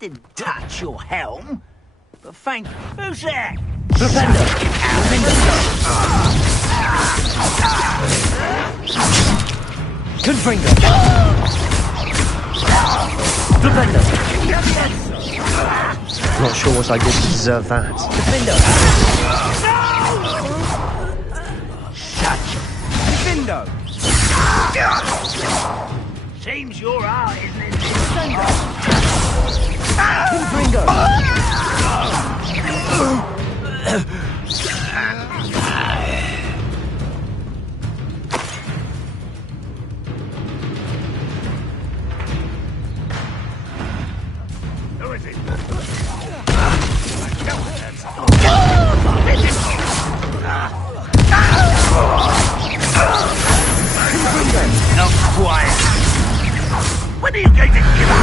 Didn't touch your helm. But thank you. Who's there? Defender! Confringo! Defender! Not sure what I did to deserve that. Defender! Shut your window! Seems you're out, isn't it? Confringo! Who is it? Not quiet. When are you going to give up?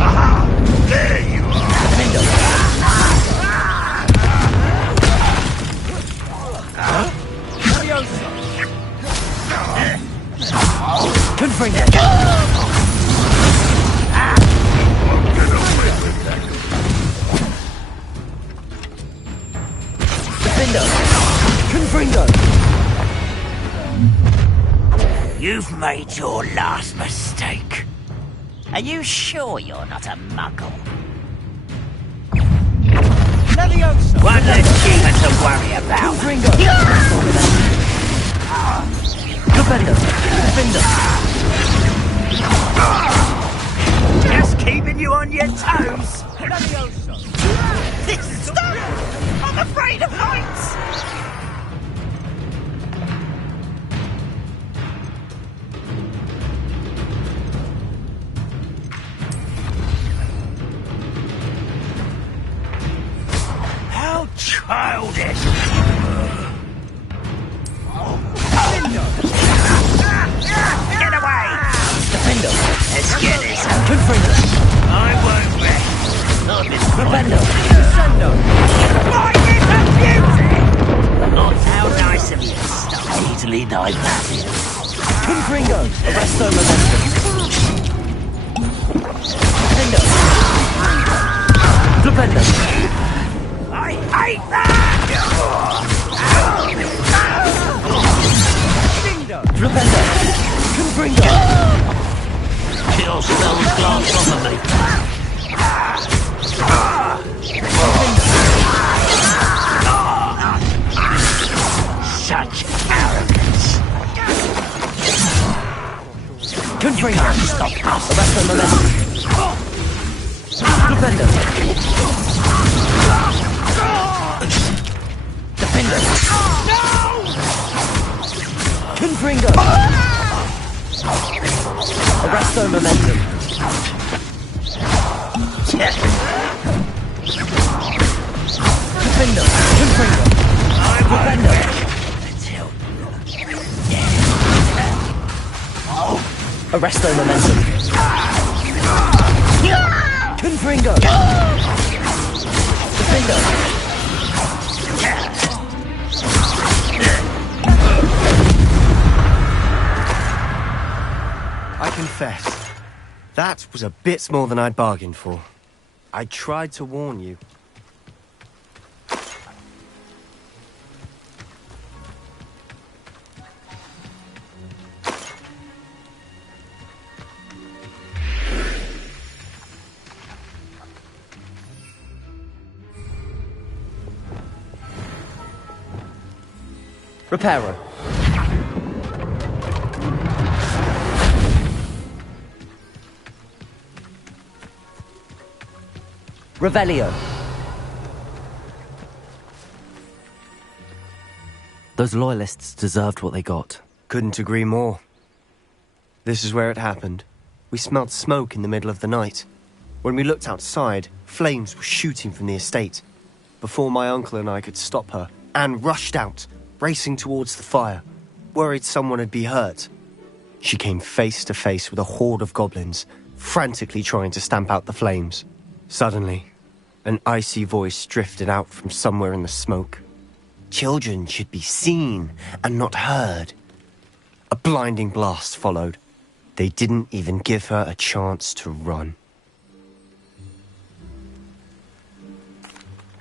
Aha! There you are. Confringo! Defender! Confringo! You've made your last mistake. Are you sure you're not a muggle? One less demon to worry about. Confringo! Defender! Defender! Just keeping you on your toes. Stop! I'm afraid of heights. How childish! Get away! Defender! Let's get this. Confringo! I won't rest. Not this Defender! Why is a beauty? Not how nice of you to stop easily diverted. Confringo! Arresto momentum! Defender! Defender! I hate that! Defender! Confringo! Kill spells glance off of me. Such arrogance. Confringo! Stop us. Arresto momentum! Defender! Defender! Confringo! Arresto momentum! Defender! Confringo! Defender! Arresto momentum! Confringo! Defender! I confess, that was a bit more than I'd bargained for. I tried to warn you. Reparo. Revelio. Those loyalists deserved what they got. Couldn't agree more. This is where it happened. We smelled smoke in the middle of the night. When we looked outside, flames were shooting from the estate. Before my uncle and I could stop her, Anne rushed out, racing towards the fire, worried someone had been hurt. She came face to face with a horde of goblins, frantically trying to stamp out the flames. Suddenly, an icy voice drifted out from somewhere in the smoke. Children should be seen and not heard. A blinding blast followed. They didn't even give her a chance to run.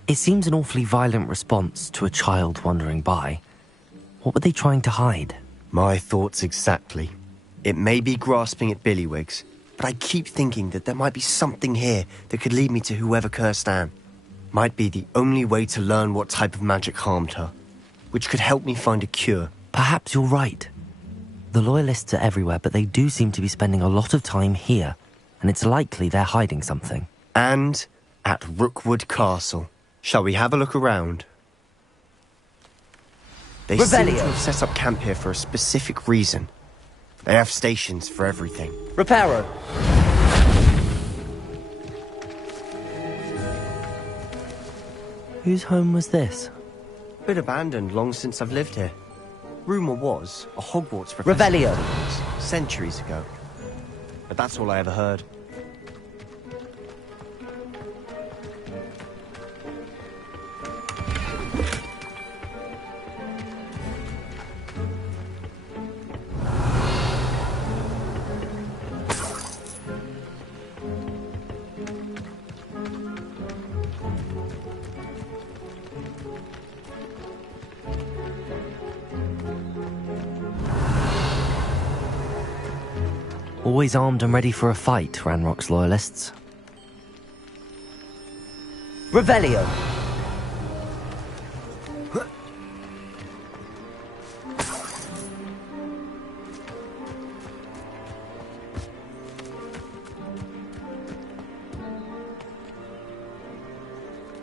It seems an awfully violent response to a child wandering by. What were they trying to hide? My thoughts exactly. It may be grasping at Billywigs, but I keep thinking that there might be something here that could lead me to whoever cursed Anne. Might be the only way to learn what type of magic harmed her, which could help me find a cure. Perhaps you're right. The Loyalists are everywhere, but they do seem to be spending a lot of time here, and it's likely they're hiding something. And at Rookwood Castle. Shall we have a look around? They seem to have set up camp here for a specific reason. They have stations for everything. Reparo! Whose home was this? Been abandoned long since I've lived here. Rumour was a Hogwarts professor Revelio. centuries ago. But that's all I ever heard. Always armed and ready for a fight, Ranrock's Loyalists. Revelio!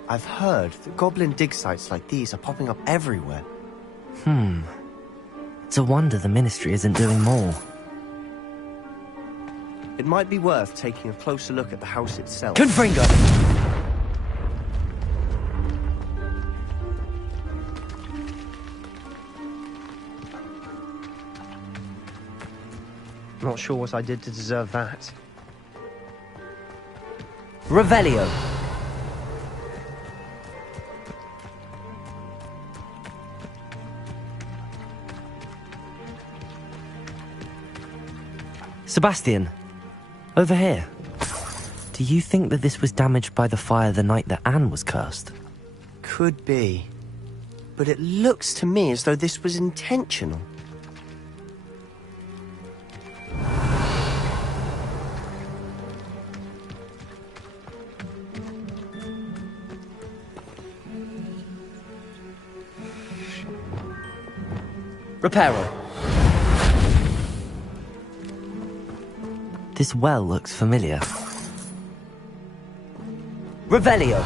I've heard that goblin dig sites like these are popping up everywhere. It's a wonder the Ministry isn't doing more. It might be worth taking a closer look at the house itself. Confringo! Not sure what I did to deserve that. Revelio! Sebastian, over here. Do you think that this was damaged by the fire the night that Anne was cursed? Could be. But it looks to me as though this was intentional. Reparo. This well looks familiar. Revelio.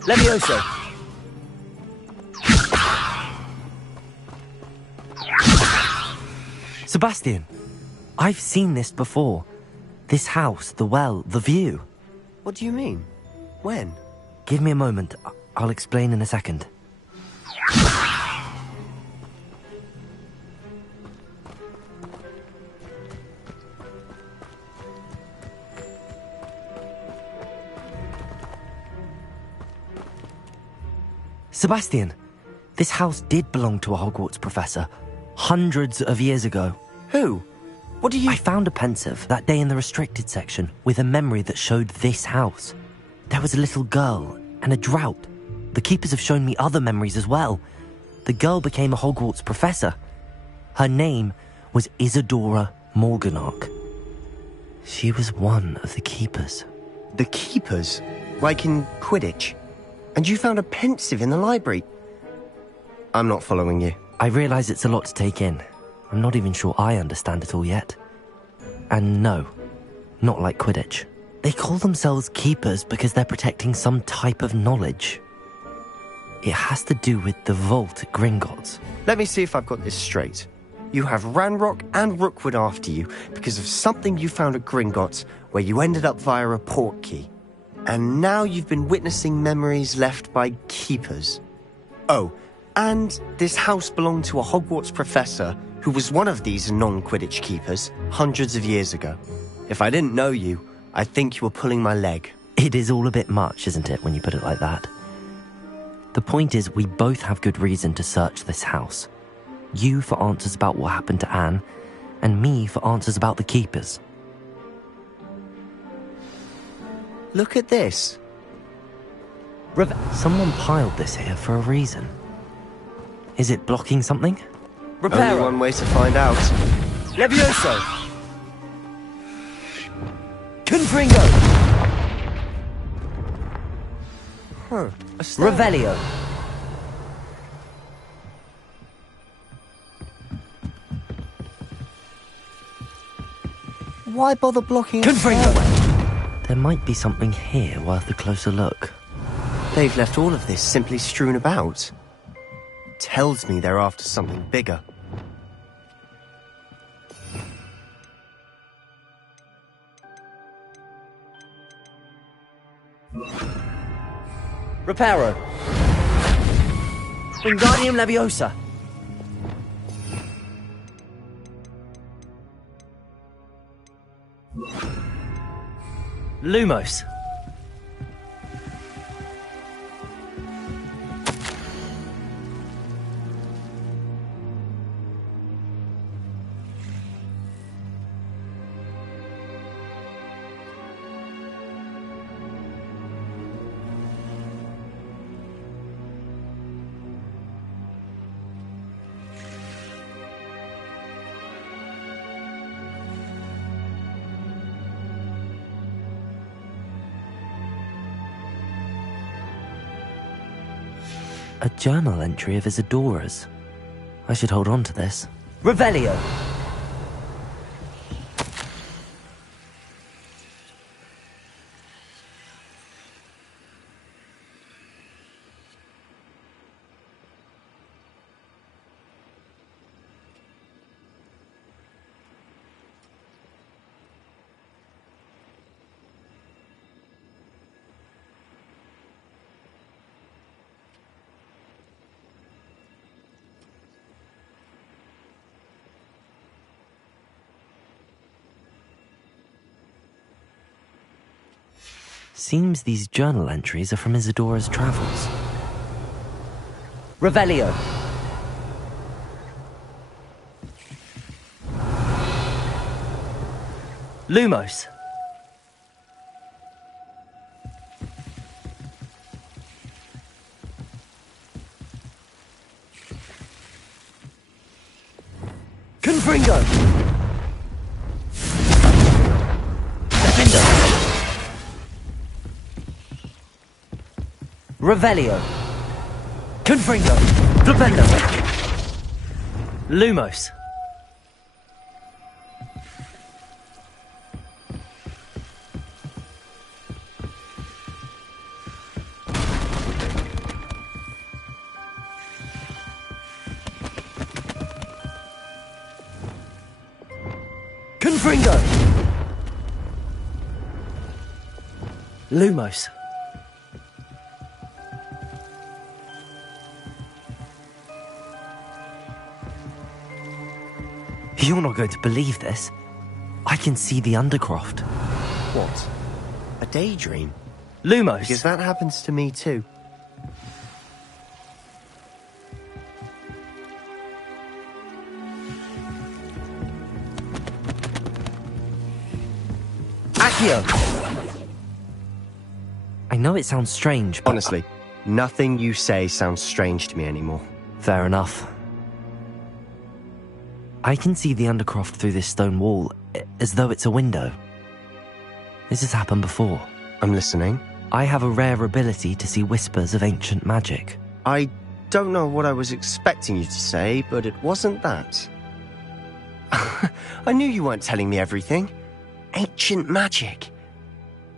Levioso. Sebastian, I've seen this before. This house, the well, the view. What do you mean? When? Give me a moment. I'll explain in a second. Sebastian, this house did belong to a Hogwarts professor, hundreds of years ago. Who? What do you... I found a pensive that day in the restricted section with a memory that showed this house. There was a little girl and a drought. The keepers have shown me other memories as well. The girl became a Hogwarts professor. Her name was Isadora Morganach. She was one of the keepers. The keepers? Like in Quidditch? And you found a pensive in the library? I'm not following you. I realize it's a lot to take in. I'm not even sure I understand it all yet. And no, not like Quidditch. They call themselves keepers because they're protecting some type of knowledge. It has to do with the vault at Gringotts. Let me see if I've got this straight. You have Ranrock and Rookwood after you because of something you found at Gringotts where you ended up via a port key. And now you've been witnessing memories left by keepers. Oh, and this house belonged to a Hogwarts professor who was one of these non-Quidditch keepers hundreds of years ago. If I didn't know you, I think you were pulling my leg. It is all a bit much, isn't it, when you put it like that? The point is, we both have good reason to search this house. You for answers about what happened to Anne, and me for answers about the keepers. Look at this. Someone piled this here for a reason. Is it blocking something? Only one way to find out. Levioso! Confringo! A stair. Revelio! Why bother blocking a Confringo! stairway? There might be something here worth a closer look. They've left all of this simply strewn about. Tells me they're after something bigger. Reparo! Wingardium Leviosa! Lumos! A journal entry of Isadora's. I should hold on to this. Revelio! Seems these journal entries are from Isadora's travels. Revelio! Lumos! Confringo! Defendo! Revelio! Confringo! Flipendo! Lumos! Confringo! Lumos! You're not going to believe this. I can see the Undercroft. What? A daydream? Lumos! Because that happens to me too. Accio! I know it sounds strange, but... Honestly, nothing you say sounds strange to me anymore. Fair enough. I can see the Undercroft through this stone wall, as though it's a window. This has happened before. I'm listening. I have a rare ability to see whispers of ancient magic. I don't know what I was expecting you to say, but it wasn't that. I knew you weren't telling me everything. Ancient magic.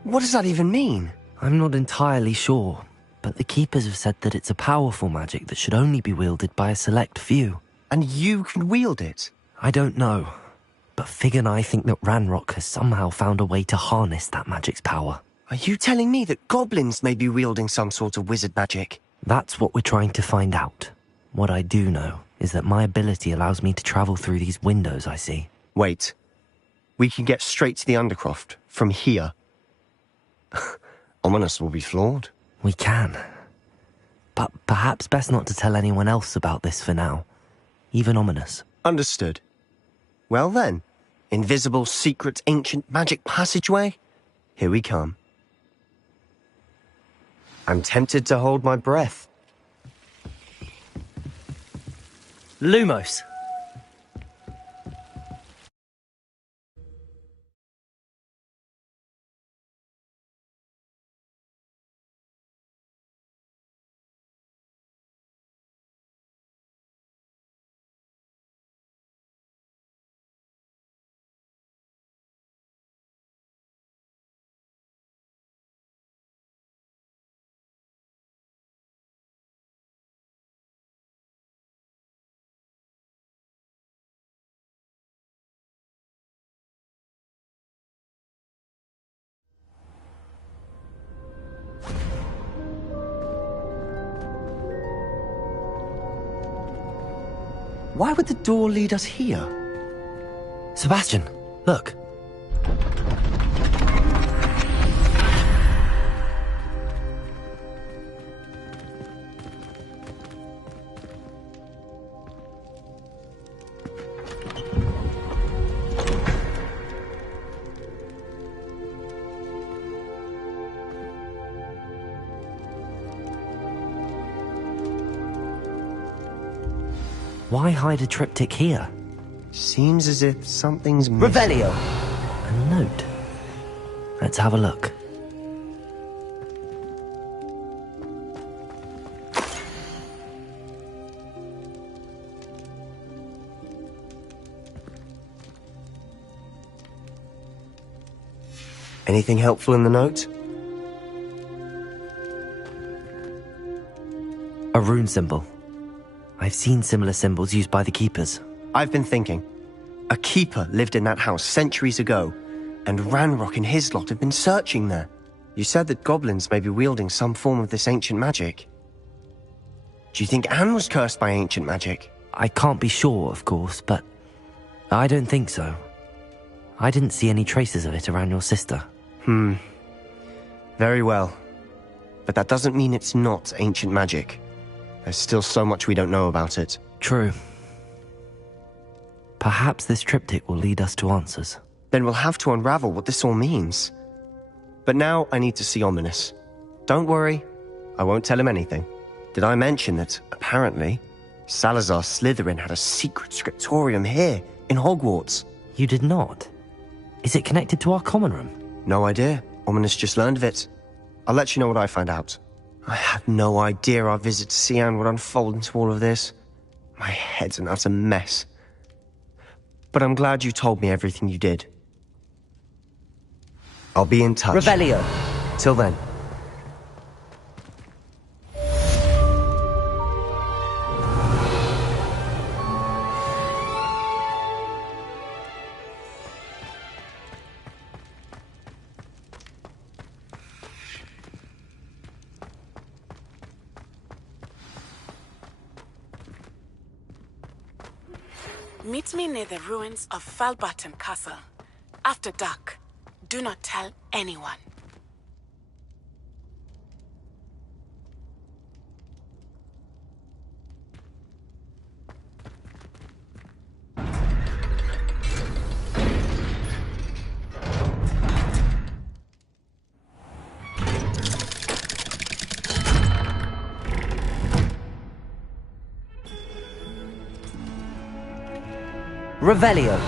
What does that even mean? I'm not entirely sure, but the Keepers have said that it's a powerful magic that should only be wielded by a select few. And you can wield it? I don't know, but Fig and I think that Ranrock has somehow found a way to harness that magic's power. Are you telling me that goblins may be wielding some sort of wizard magic? That's what we're trying to find out. What I do know is that my ability allows me to travel through these windows I see. Wait. We can get straight to the Undercroft from here. Ominous will be floored. We can. But perhaps best not to tell anyone else about this for now. Even Ominous. Understood. Well then, invisible, secret, ancient magic passageway? Here we come. I'm tempted to hold my breath. Lumos! Why would the door lead us here? Sebastian, look. Why hide a triptych here? Seems as if something's missing. Revelio! A note. Let's have a look. Anything helpful in the note? A rune symbol. I've seen similar symbols used by the keepers. I've been thinking. A keeper lived in that house centuries ago, and Ranrock and his lot have been searching there. You said that goblins may be wielding some form of this ancient magic. Do you think Anne was cursed by ancient magic? I can't be sure, of course, but I don't think so. I didn't see any traces of it around your sister. Very well. But that doesn't mean it's not ancient magic. There's still so much we don't know about it. True. Perhaps this triptych will lead us to answers. Then we'll have to unravel what this all means. But now I need to see Ominous. Don't worry, I won't tell him anything. Did I mention that, apparently, Salazar Slytherin had a secret scriptorium here, in Hogwarts? You did not? Is it connected to our common room? No idea. Ominous just learned of it. I'll let you know what I find out. I had no idea our visit to Cian would unfold into all of this. My head's an utter mess. But I'm glad you told me everything you did. I'll be in touch. Revelio! Till then. Meet me near the ruins of Falbarton Castle. After dark. Do not tell anyone. Revelio!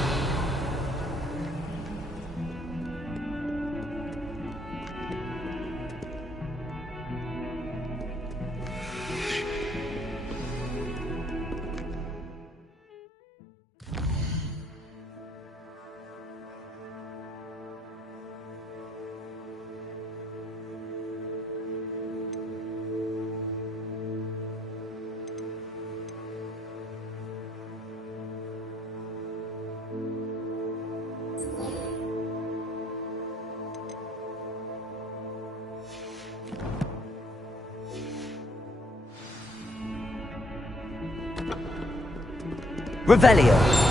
Revelio!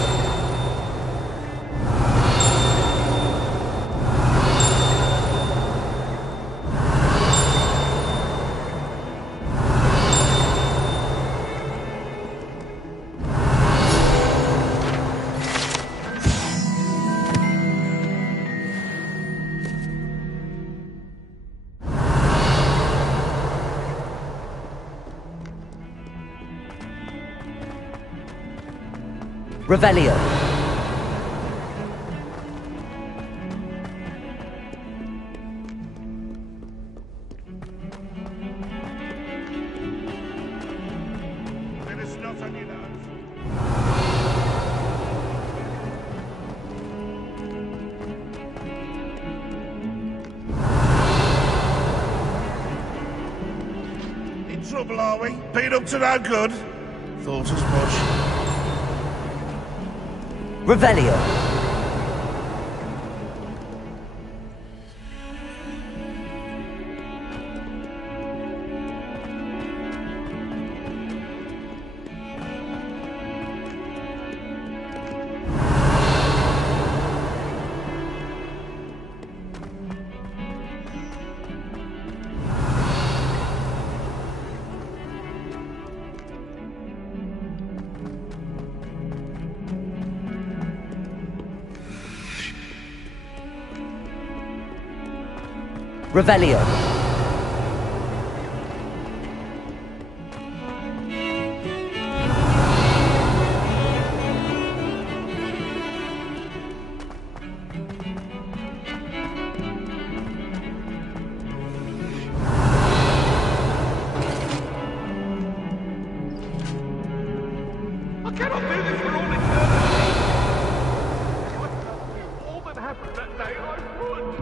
Revelio. Trouble, are we? Beat up to no good? Thought as much. Revelio. Revelio. I cannot do this for all eternity! All that happened that day, I would!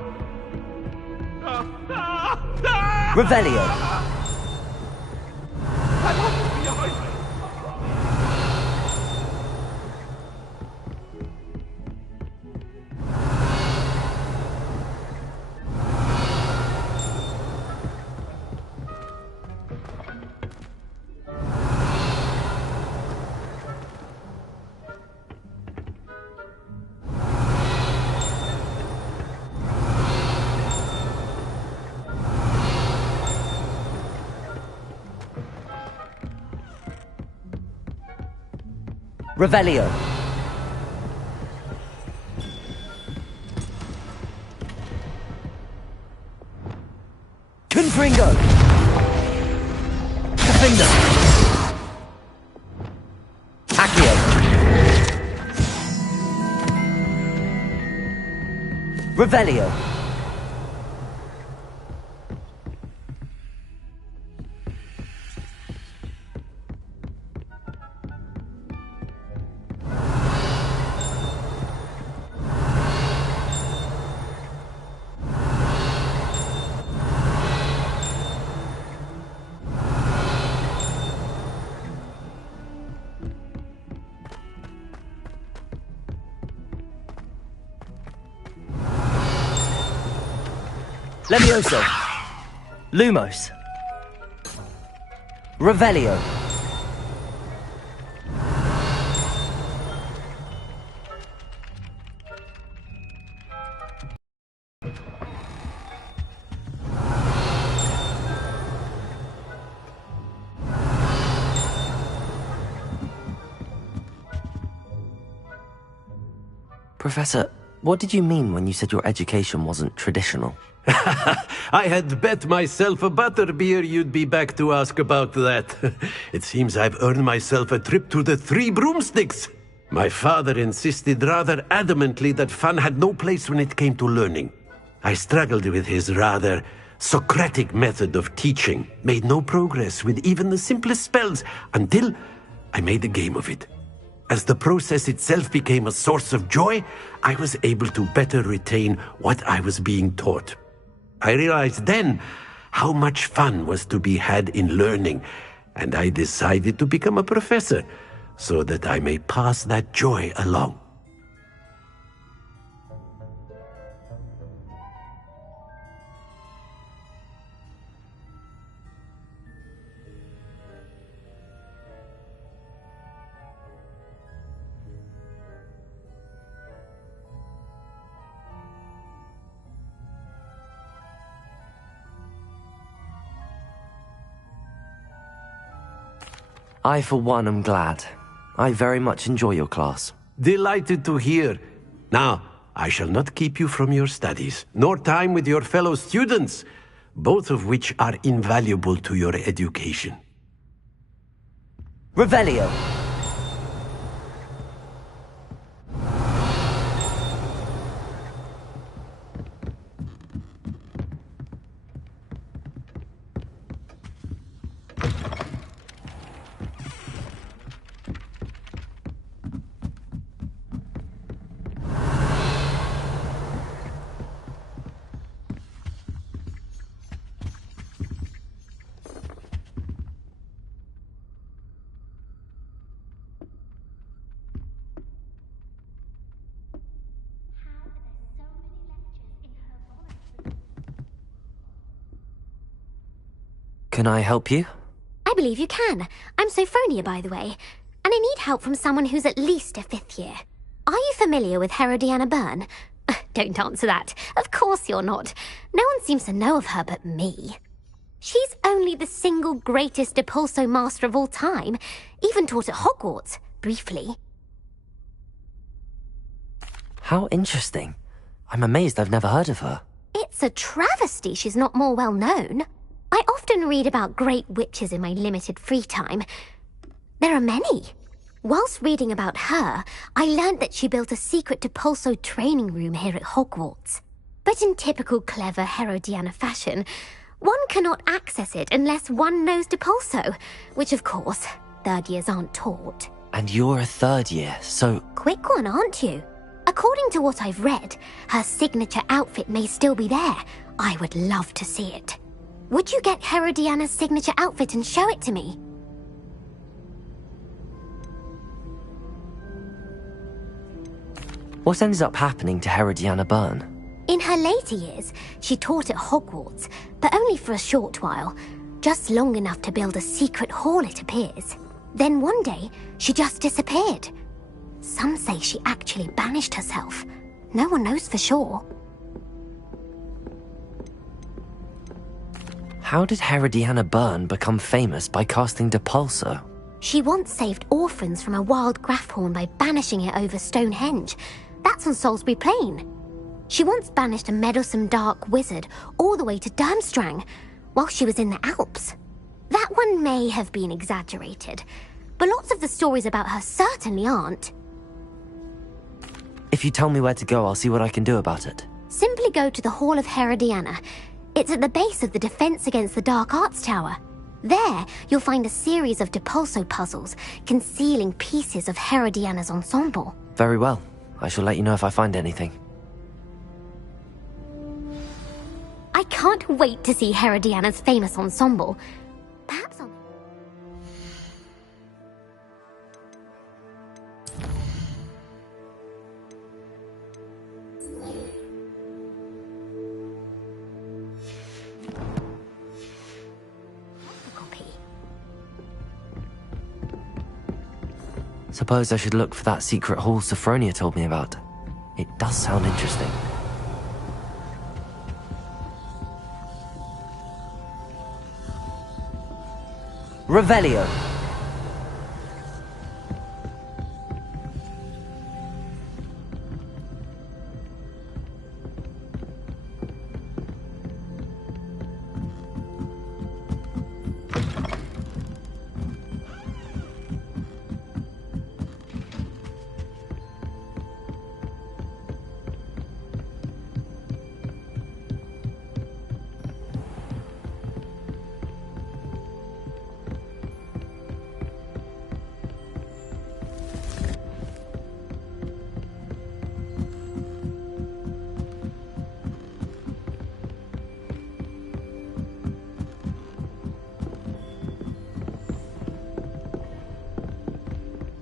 Revelio. I want to be behind me! Revelio. Confringo. Defender. Accio. Revelio. Levioso. Lumos. Revelio. Professor, what did you mean when you said your education wasn't traditional? I had bet myself a butterbeer you'd be back to ask about that. It seems I've earned myself a trip to the Three Broomsticks. My father insisted rather adamantly that fun had no place when it came to learning. I struggled with his rather Socratic method of teaching, made no progress with even the simplest spells until I made a game of it. As the process itself became a source of joy, I was able to better retain what I was being taught. I realized then how much fun was to be had in learning, and I decided to become a professor so that I may pass that joy along. I, for one, am glad. I very much enjoy your class. Delighted to hear. Now, I shall not keep you from your studies, nor time with your fellow students, both of which are invaluable to your education. Revelio. Can I help you? I believe you can. I'm Sophronia, by the way, and I need help from someone who's at least a 5th year. Are you familiar with Herodiana Byrne? Don't answer that. Of course you're not. No one seems to know of her but me. She's only the single greatest Depulso master of all time, even taught at Hogwarts, briefly. How interesting. I'm amazed I've never heard of her. It's a travesty she's not more well known. I often read about great witches in my limited free time. There are many. Whilst reading about her, I learned that she built a secret Depulso training room here at Hogwarts. But in typical clever Herodiana fashion, one cannot access it unless one knows Depulso, which of course, 3rd years aren't taught. And you're a 3rd year, so... Quick one, aren't you? According to what I've read, her signature outfit may still be there. I would love to see it. Would you get Herodiana's signature outfit and show it to me? What ended up happening to Herodiana Byrne? In her later years, she taught at Hogwarts, but only for a short while. Just long enough to build a secret hall, it appears. Then one day, she just disappeared. Some say she actually banished herself. No one knows for sure. How did Herodiana Byrne become famous by casting Depulso? She once saved orphans from a wild Grafhorn by banishing it over Stonehenge. That's on Salisbury Plain. She once banished a meddlesome dark wizard all the way to Durmstrang while she was in the Alps. That one may have been exaggerated, but lots of the stories about her certainly aren't. If you tell me where to go, I'll see what I can do about it. Simply go to the Hall of Herodiana. It's at the base of the Defense Against the Dark Arts Tower. There, you'll find a series of Depulso puzzles concealing pieces of Herodiana's ensemble. Very well. I shall let you know if I find anything. I can't wait to see Herodiana's famous ensemble. Perhaps I'll... Suppose I should look for that secret hall Sophronia told me about. It does sound interesting. Revelio.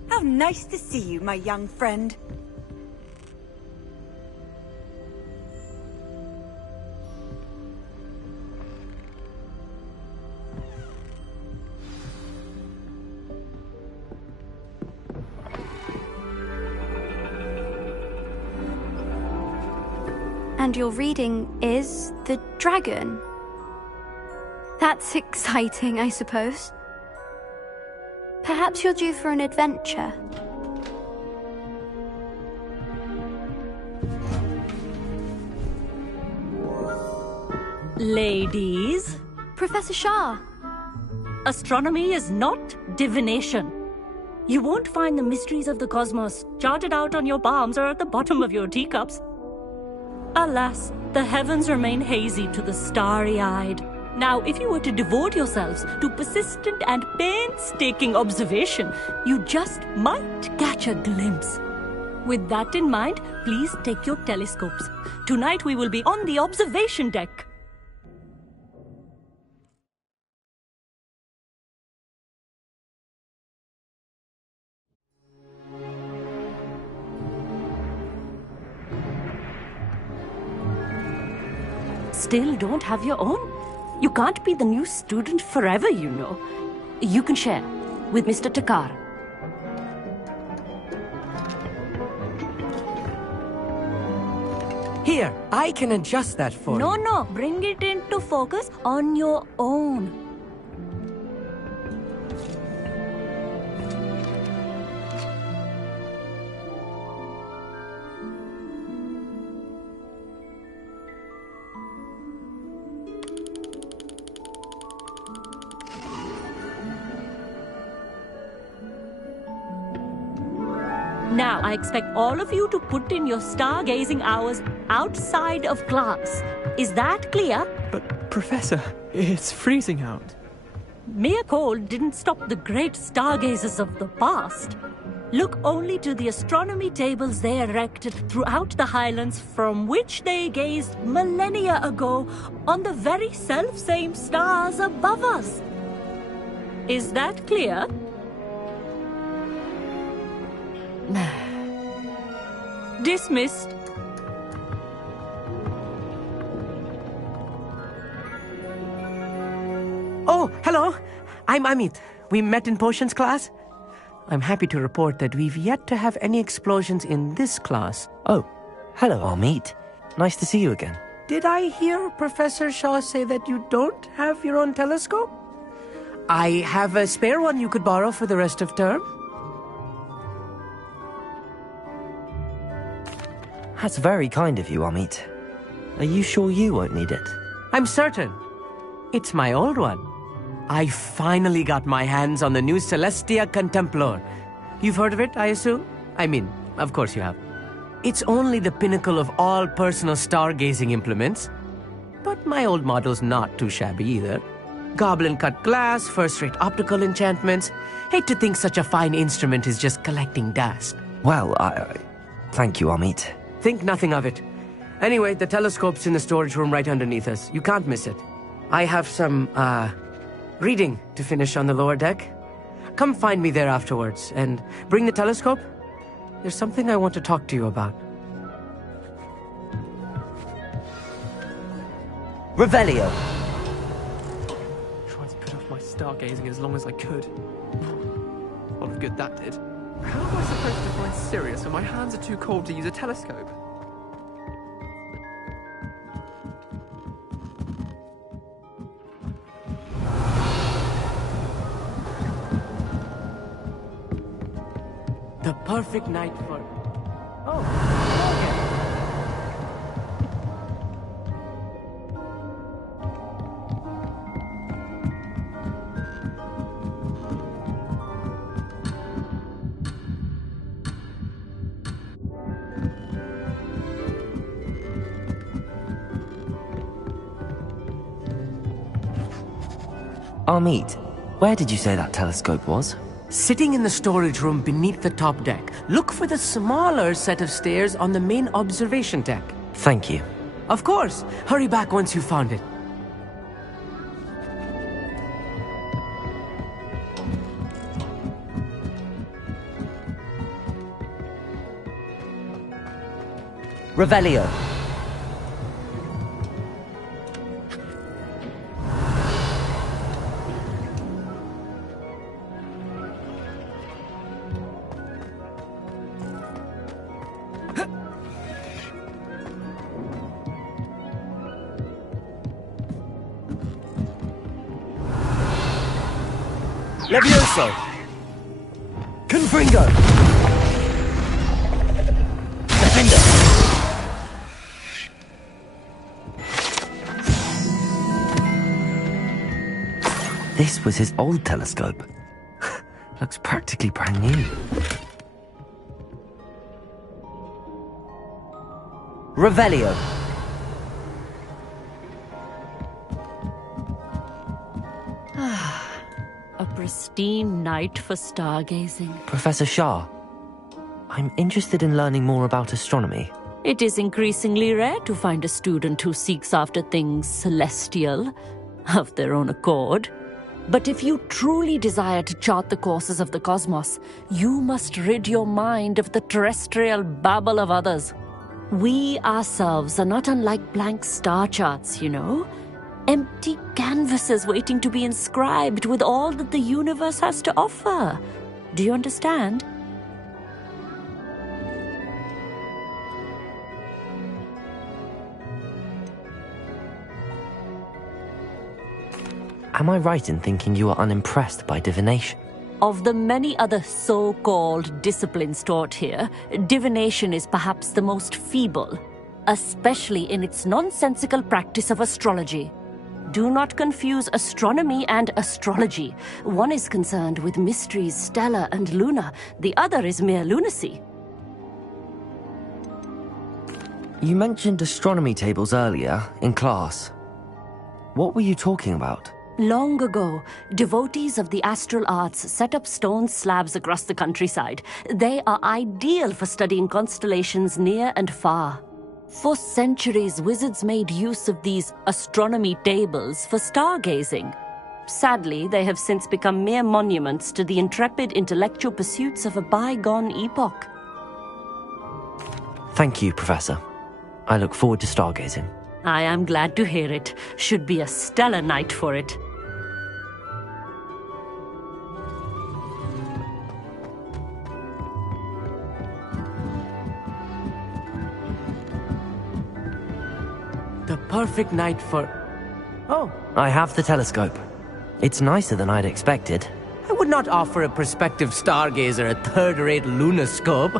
How nice to see you, my young friend. And your reading is The Dragon. That's exciting, I suppose. Perhaps you're due for an adventure. Ladies, Professor Shah. astronomy is not divination. You won't find the mysteries of the cosmos charted out on your palms or at the bottom of your teacups. Alas, the heavens remain hazy to the starry-eyed. Now, if you were to devote yourselves to persistent and painstaking observation, you just might catch a glimpse. With that in mind, please take your telescopes. Tonight we will be on the observation deck. Still don't have your own? You can't be the new student forever, you know. You can share with Mr. Takar. Here, I can adjust that for you. No, bring it into focus on your own. Now, I expect all of you to put in your stargazing hours outside of class. Is that clear? But, Professor, it's freezing out. Mere cold didn't stop the great stargazers of the past. Look only to the astronomy tables they erected throughout the Highlands from which they gazed millennia ago on the very self-same stars above us. Is that clear? Dismissed. Oh, hello. I'm Amit. We met in potions class. I'm happy to report that we've yet to have any explosions in this class. Oh, hello, Amit. Nice to see you again. Did I hear Professor Shaw say that you don't have your own telescope? I have a spare one you could borrow for the rest of term. That's very kind of you, Amit. Are you sure you won't need it? I'm certain. It's my old one. I finally got my hands on the new Celestia Contemplar. You've heard of it, I assume? I mean, of course you have. It's only the pinnacle of all personal stargazing implements. But my old model's not too shabby either. Goblin-cut glass, first-rate optical enchantments. Hate to think such a fine instrument is just collecting dust. Well, thank you, Amit. Think nothing of it. Anyway, the telescope's in the storage room right underneath us. You can't miss it. I have some, reading to finish on the lower deck. Come find me there afterwards, and bring the telescope. There's something I want to talk to you about. Revelio! Tried to put off my stargazing as long as I could. A lot of good that did. How am I supposed to find Sirius when my hands are too cold to use a telescope? The perfect night for... Oh, Amit, where did you say that telescope was? Sitting in the storage room beneath the top deck. Look for the smaller set of stairs on the main observation deck. Thank you. Of course. Hurry back once you've found it. Revelio. Levioso! Confringo! Defender! This was his old telescope. Looks practically brand new. Revelio. A pristine night for stargazing. Professor Shah, I'm interested in learning more about astronomy. It is increasingly rare to find a student who seeks after things celestial, of their own accord. But if you truly desire to chart the courses of the cosmos, you must rid your mind of the terrestrial babble of others. We ourselves are not unlike blank star charts, you know. empty canvases waiting to be inscribed with all that the universe has to offer. Do you understand? Am I right in thinking you are unimpressed by divination? Of the many other so-called disciplines taught here, divination is perhaps the most feeble, especially in its nonsensical practice of astrology. Do not confuse astronomy and astrology. One is concerned with mysteries stellar and lunar, the other is mere lunacy. You mentioned astronomy tables earlier, in class. What were you talking about? Long ago, devotees of the astral arts set up stone slabs across the countryside. They are ideal for studying constellations near and far. For centuries, wizards made use of these astronomy tables for stargazing. Sadly, they have since become mere monuments to the intrepid intellectual pursuits of a bygone epoch. Thank you, Professor. I look forward to stargazing. I am glad to hear it. Should be a stellar night for it. The perfect night for... Oh, I have the telescope. It's nicer than I'd expected. I would not offer a prospective stargazer a third-rate lunoscope.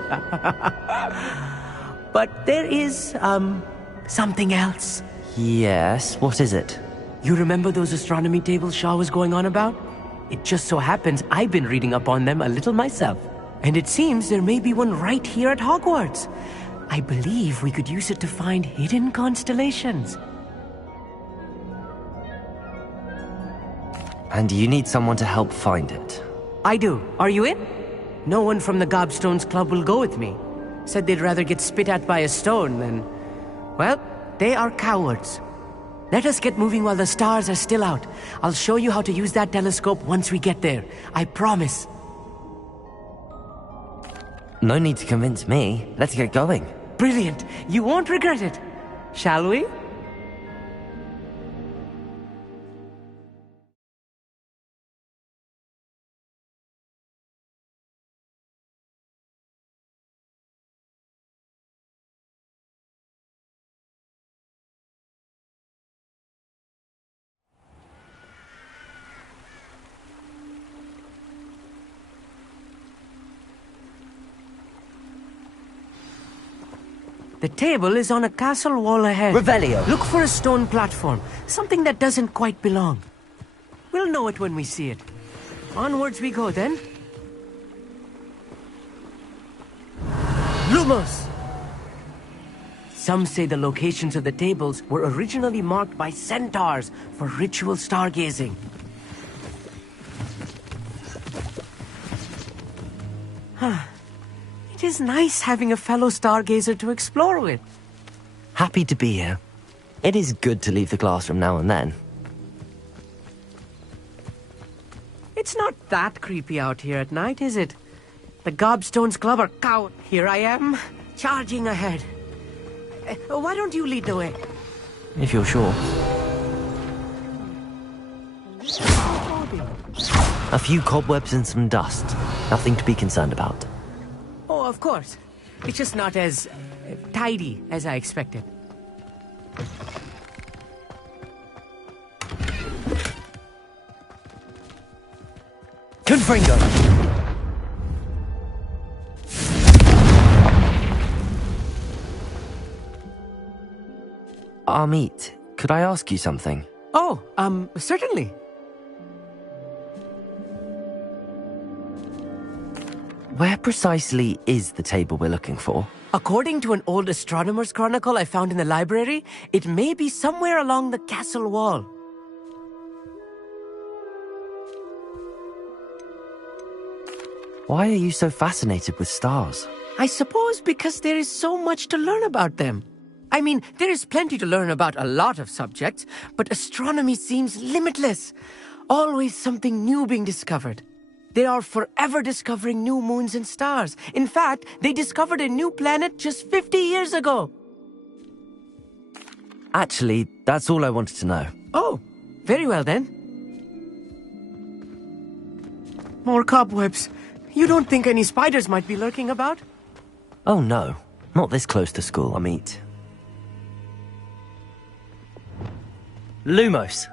But there is, something else. Yes, what is it? You remember those astronomy tables Shaw was going on about? It just so happens I've been reading up on them a little myself. And it seems there may be one right here at Hogwarts. I believe we could use it to find hidden constellations. And you need someone to help find it. I do. Are you in? No one from the Gobstones Club will go with me. Said they'd rather get spit at by a stone than... Well, they are cowards. Let us get moving while the stars are still out. I'll show you how to use that telescope once we get there. I promise. No need to convince me. Let's get going. Brilliant. You won't regret it. Shall we? The table is on a castle wall ahead. Revelio. Look for a stone platform. Something that doesn't quite belong. We'll know it when we see it. Onwards we go, then. Lumos! Some say the locations of the tables were originally marked by centaurs for ritual stargazing. It is nice having a fellow stargazer to explore with. Happy to be here. It is good to leave the classroom now and then. It's not that creepy out here at night, is it? The Gobstones Club are cow... Here I am, charging ahead. Why don't you lead the way? If you're sure. A few cobwebs and some dust. Nothing to be concerned about. Oh, of course. It's just not as tidy as I expected. Confringo! Amit, could I ask you something? Oh, certainly. Where precisely is the table we're looking for? According to an old astronomer's chronicle I found in the library, it may be somewhere along the castle wall. Why are you so fascinated with stars? I suppose because there is so much to learn about them. I mean, there is plenty to learn about a lot of subjects, but astronomy seems limitless. Always something new being discovered. They are forever discovering new moons and stars. In fact, they discovered a new planet just 50 years ago. Actually, that's all I wanted to know. Oh, very well then. More cobwebs. You don't think any spiders might be lurking about? Oh no, not this close to school, Amit. Lumos.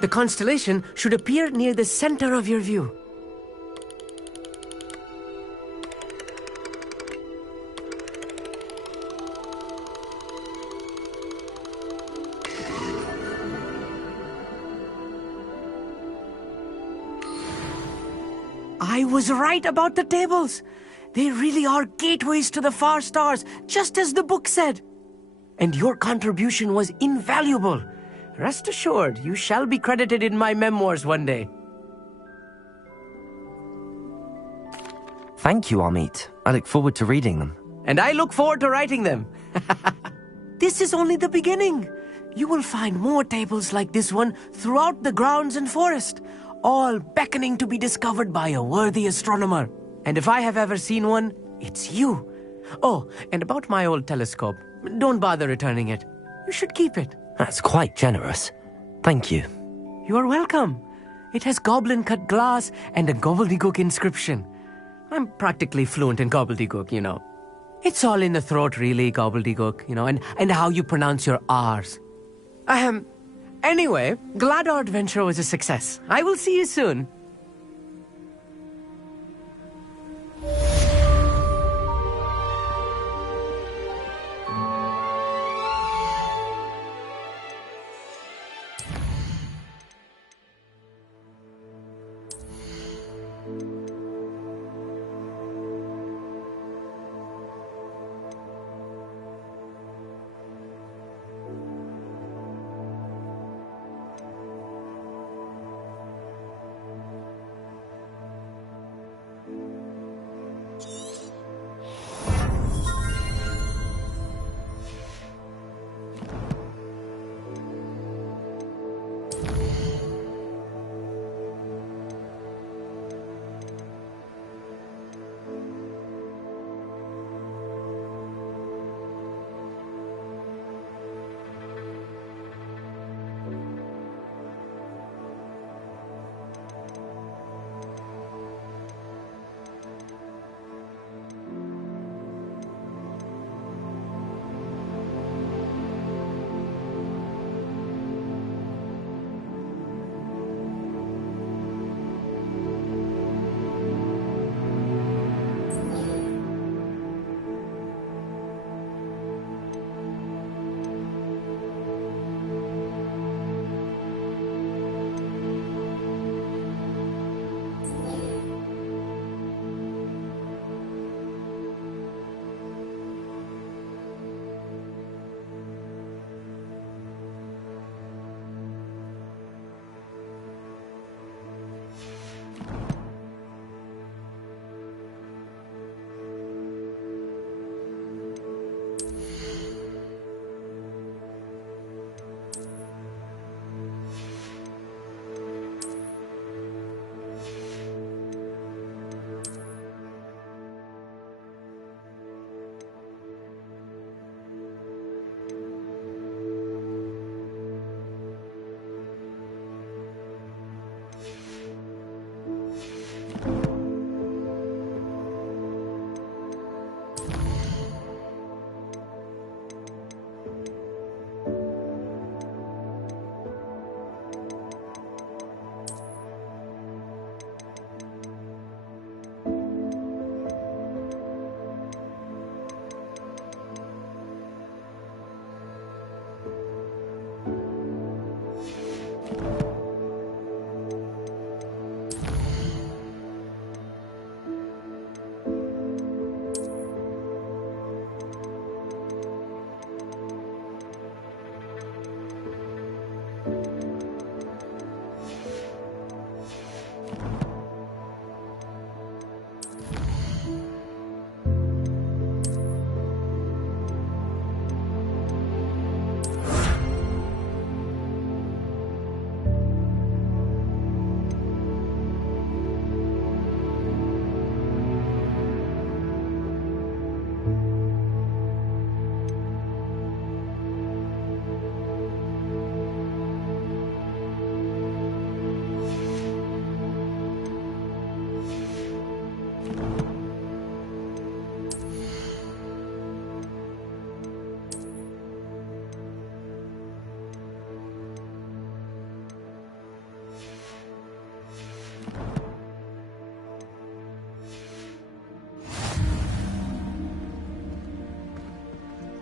The constellation should appear near the center of your view. I was right about the tables. They really are gateways to the far stars, just as the book said. And your contribution was invaluable. Rest assured, you shall be credited in my memoirs one day. Thank you, Amit. I look forward to reading them. And I look forward to writing them. This is only the beginning. You will find more tables like this one throughout the grounds and forest, all beckoning to be discovered by a worthy astronomer. And if I have ever seen one, it's you. Oh, and about my old telescope, don't bother returning it. You should keep it. That's quite generous. Thank you. You are welcome. It has goblin-cut glass and a gobbledygook inscription. I'm practically fluent in gobbledygook, you know. It's all in the throat, really, gobbledygook, you know, and how you pronounce your R's. Anyway, glad our adventure was a success. I will see you soon.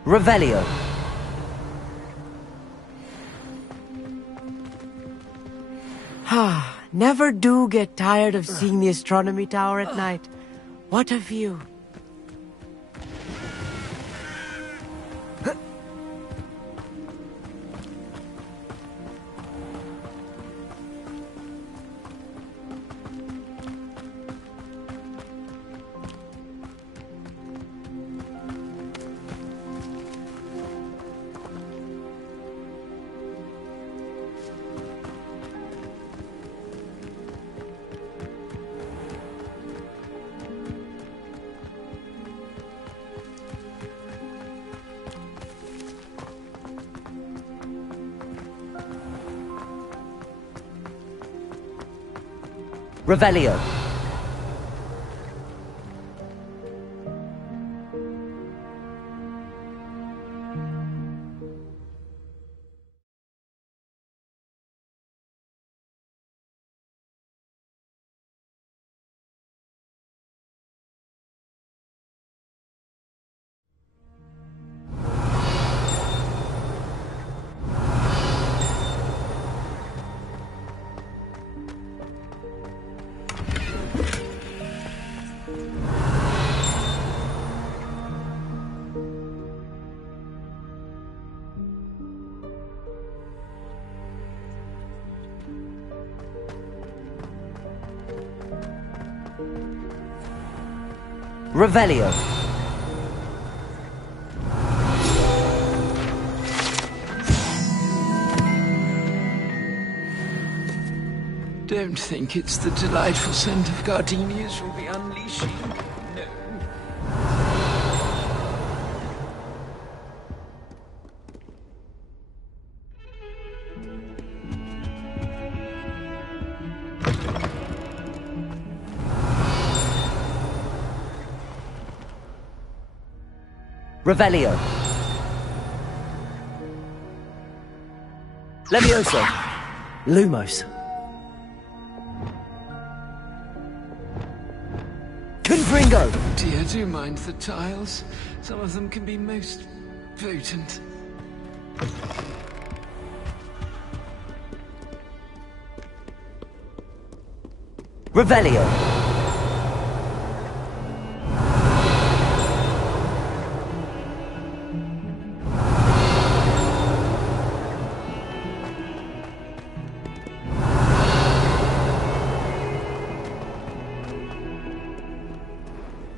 Revelio. Never do get tired of seeing the astronomy tower at night. What a view. Revelio. Revelio. Don't think it's the delightful scent of gardenias you'll be unleashing. No. Revelio. Levioso. Lumos. Confringo. Dear, do mind the tiles. Some of them can be most potent. Revelio.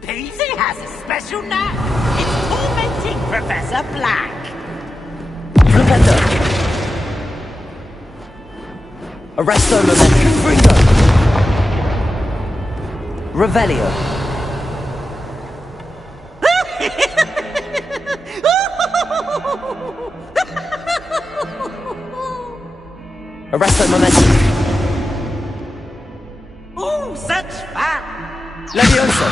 Peasy has a special knack. It's tormenting Professor Black. Rependo. Arresto Momentum. Confringo. Revelio. Arresto Momentum. Oh, such fun! Levioso.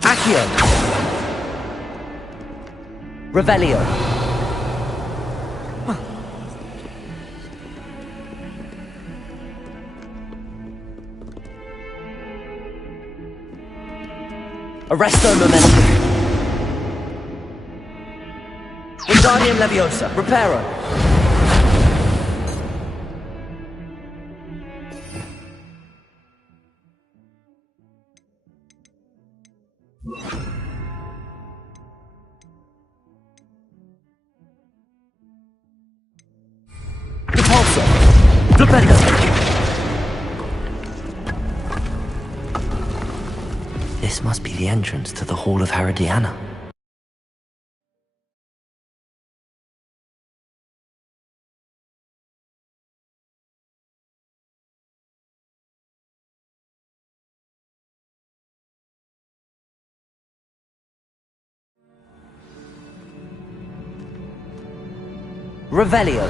Accio. Revelio. Arresto Momentum. Wingardium Leviosa. Reparo. Repulso. Flipendo. This must be the entrance to the Hall of Herodiana. Revelio.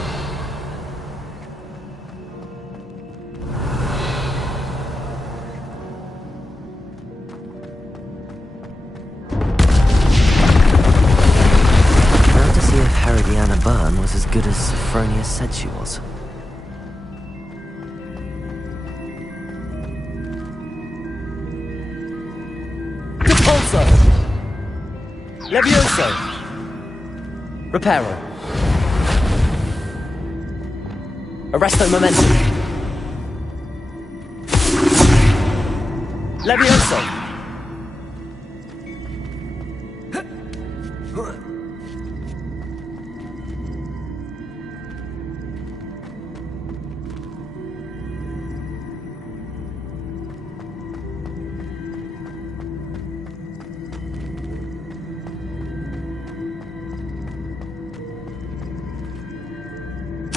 Now to see if Herodiana Byrne was as good as Sophronia said she was. Repulso. Levioso. Reparo. Arresto momentum. Levioso.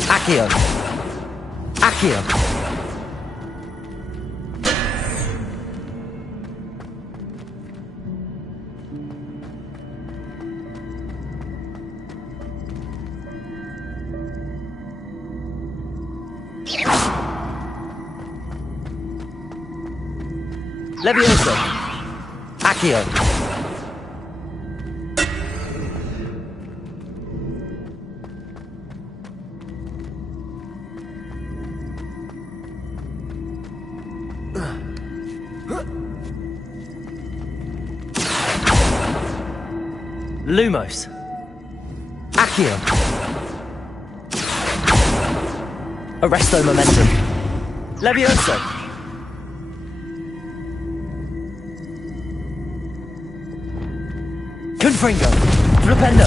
Accio. Accio. Levioso. Accio. Lumos. Accio. Arresto momentum. Levioso. Confringo. Flipendo.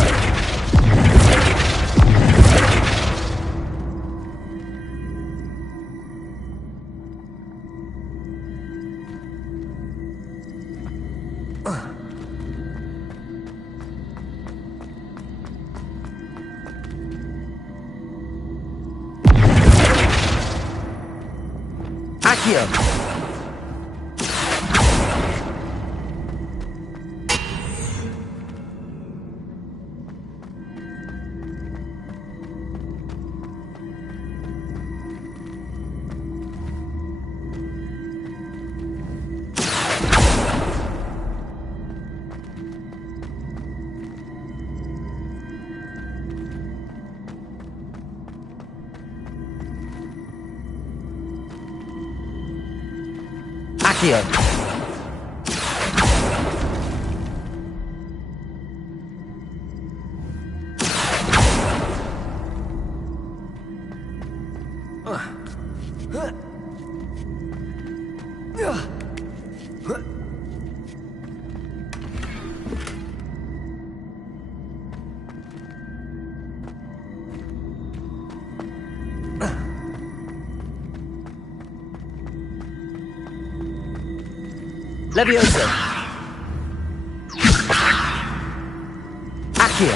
Accio. Accio. Levioso. Accio.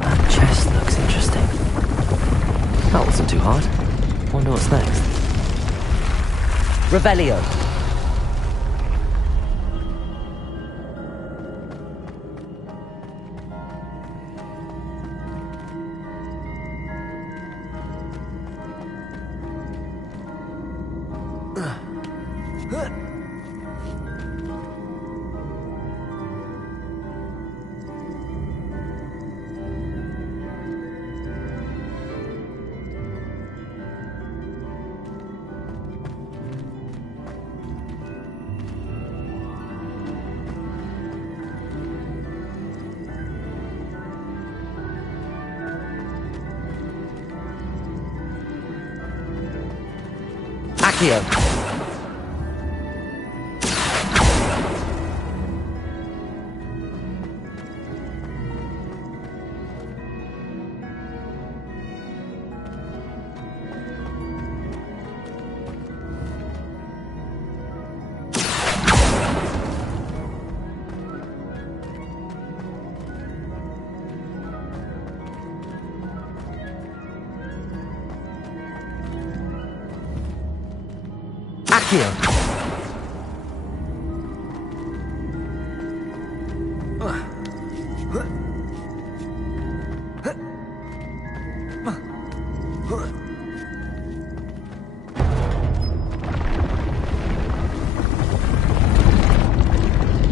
That chest looks interesting. That wasn't too hard. Wonder what's next. Revelio. Accio. Accio.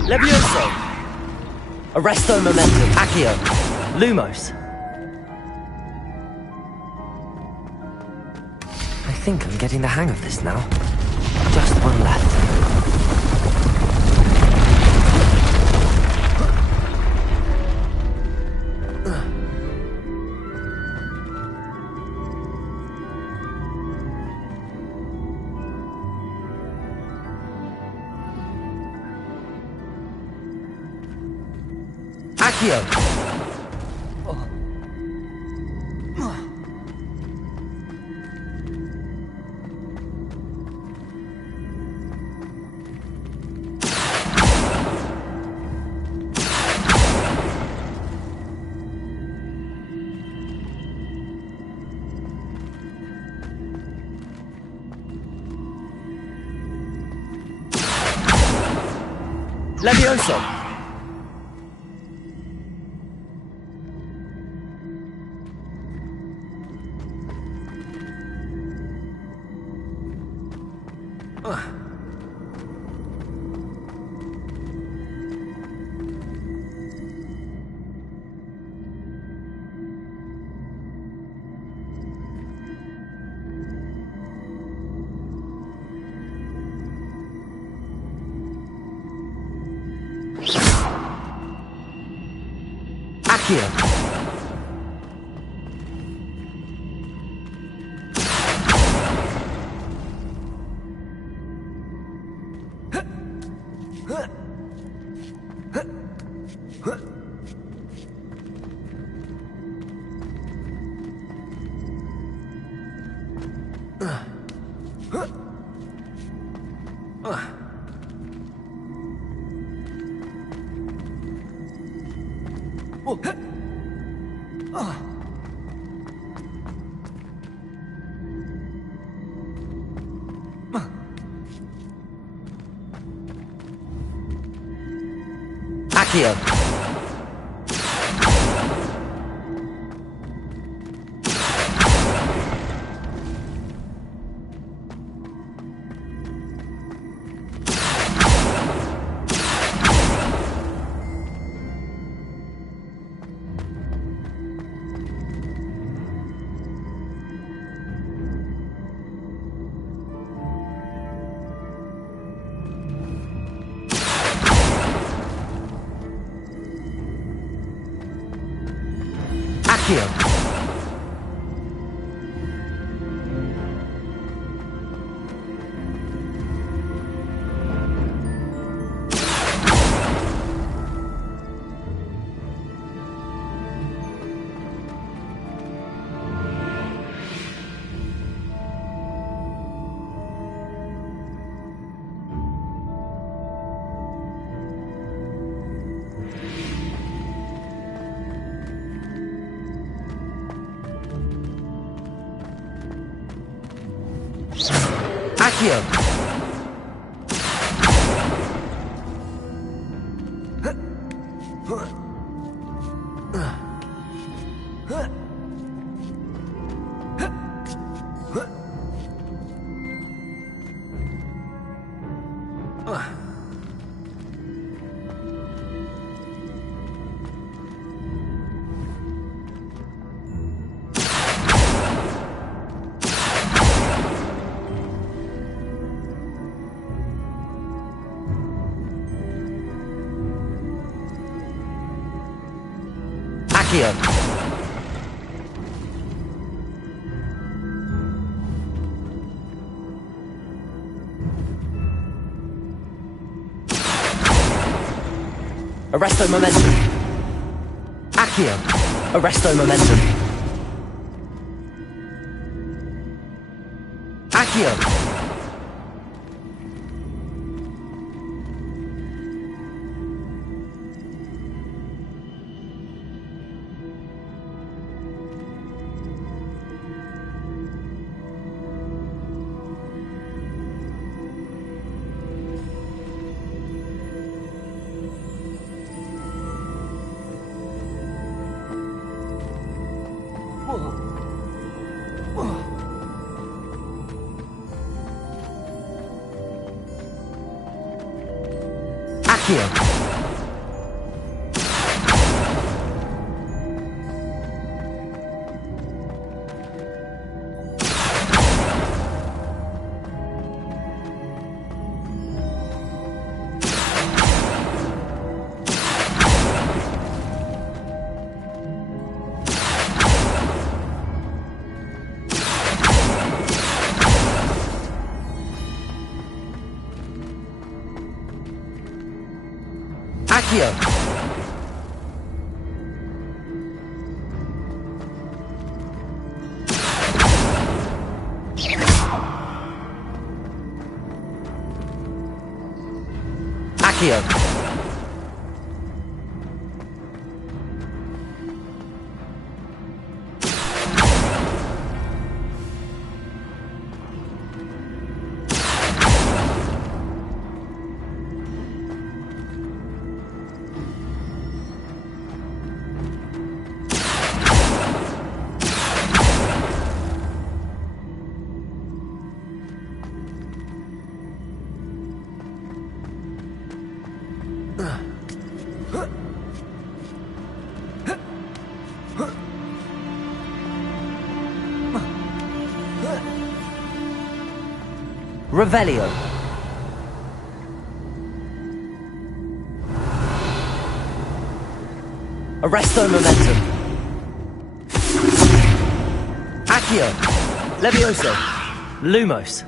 Levioso. Arresto momentum. Accio. Lumos. think I'm getting the hang of this now. Just one left. Accio! Levioso! Accio! Accio! Accio! Accio! Accio! Arresto momentum. Accio! Arresto momentum. Accio! Accio! Accio! Accio! Revelio. Arresto momentum. Accio. Levioso. Lumos.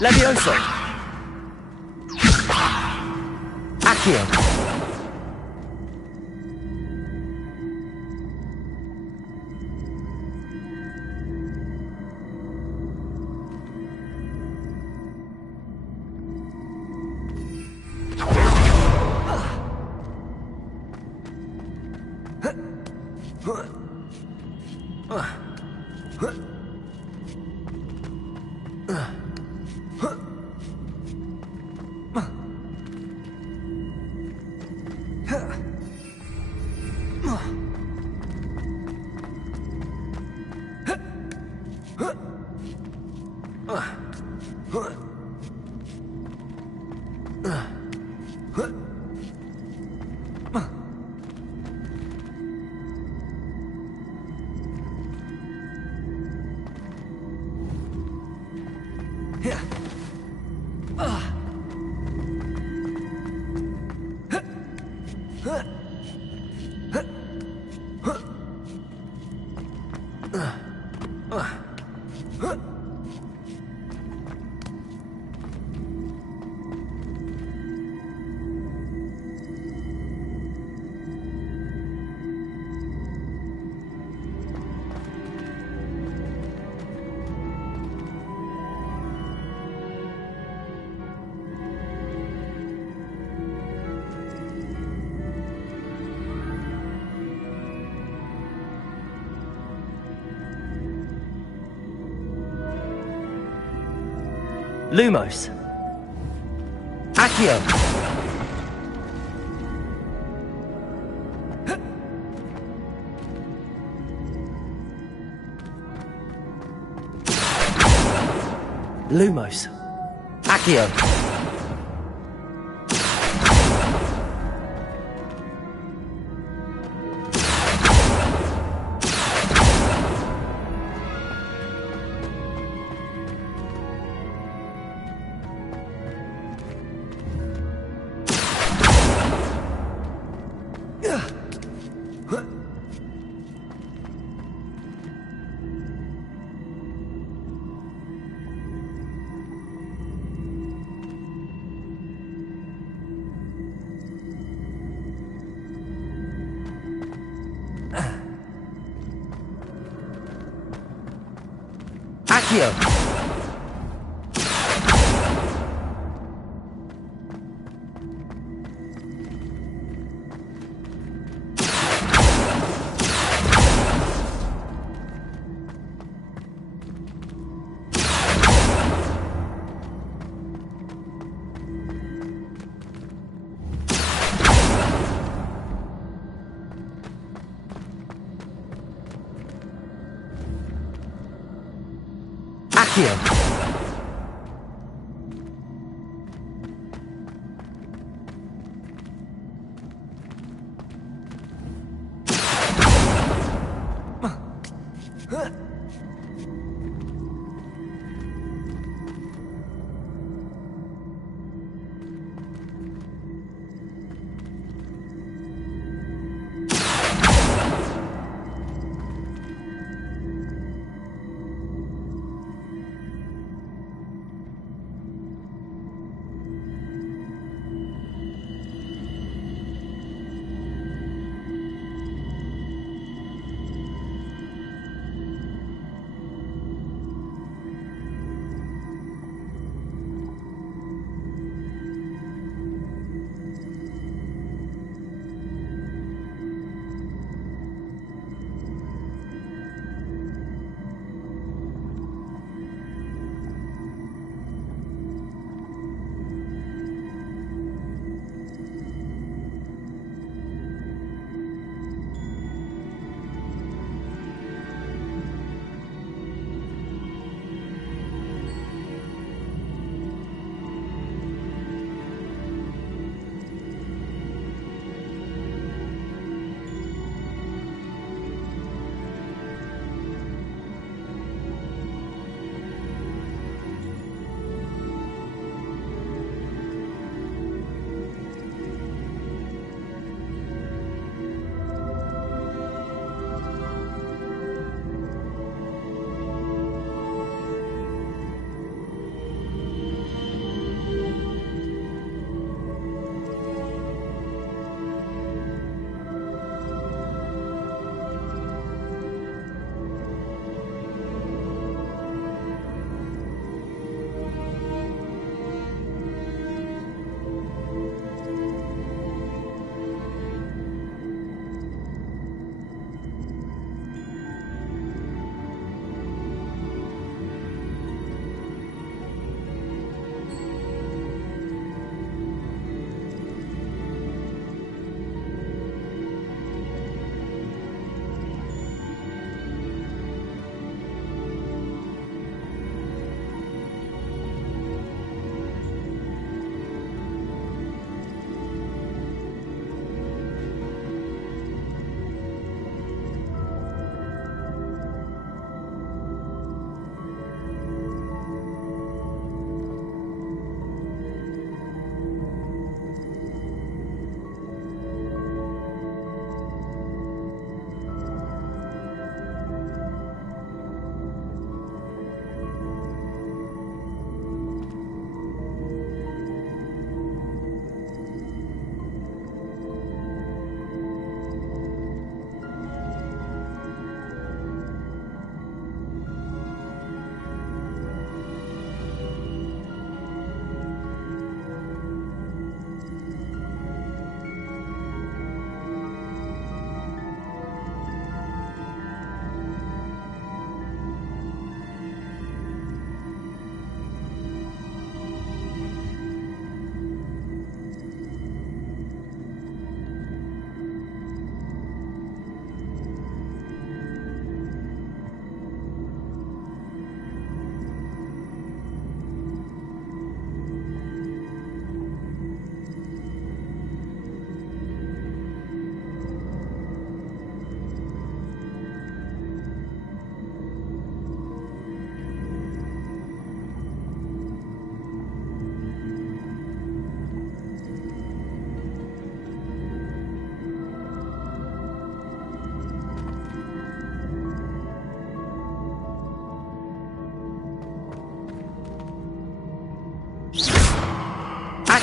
Levioso. Accio. Lumos. Accio. Lumos. Accio. Accio. Accio.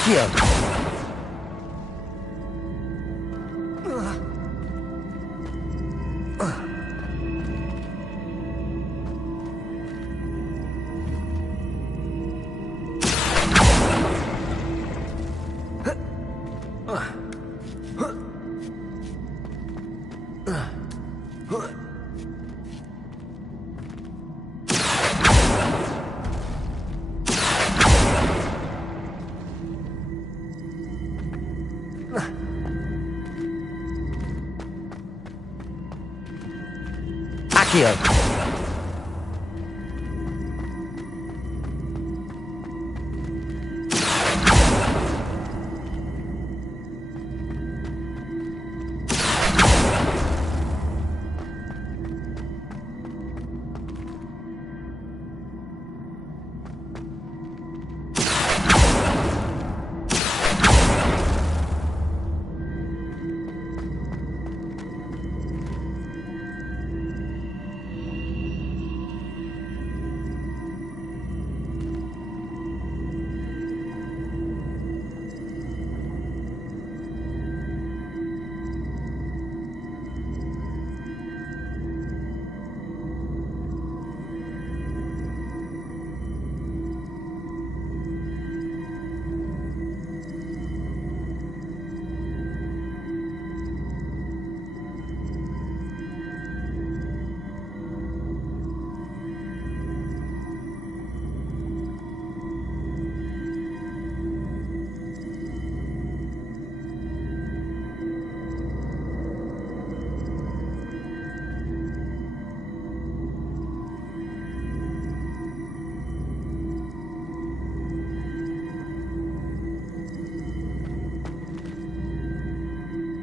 Accio! Accio!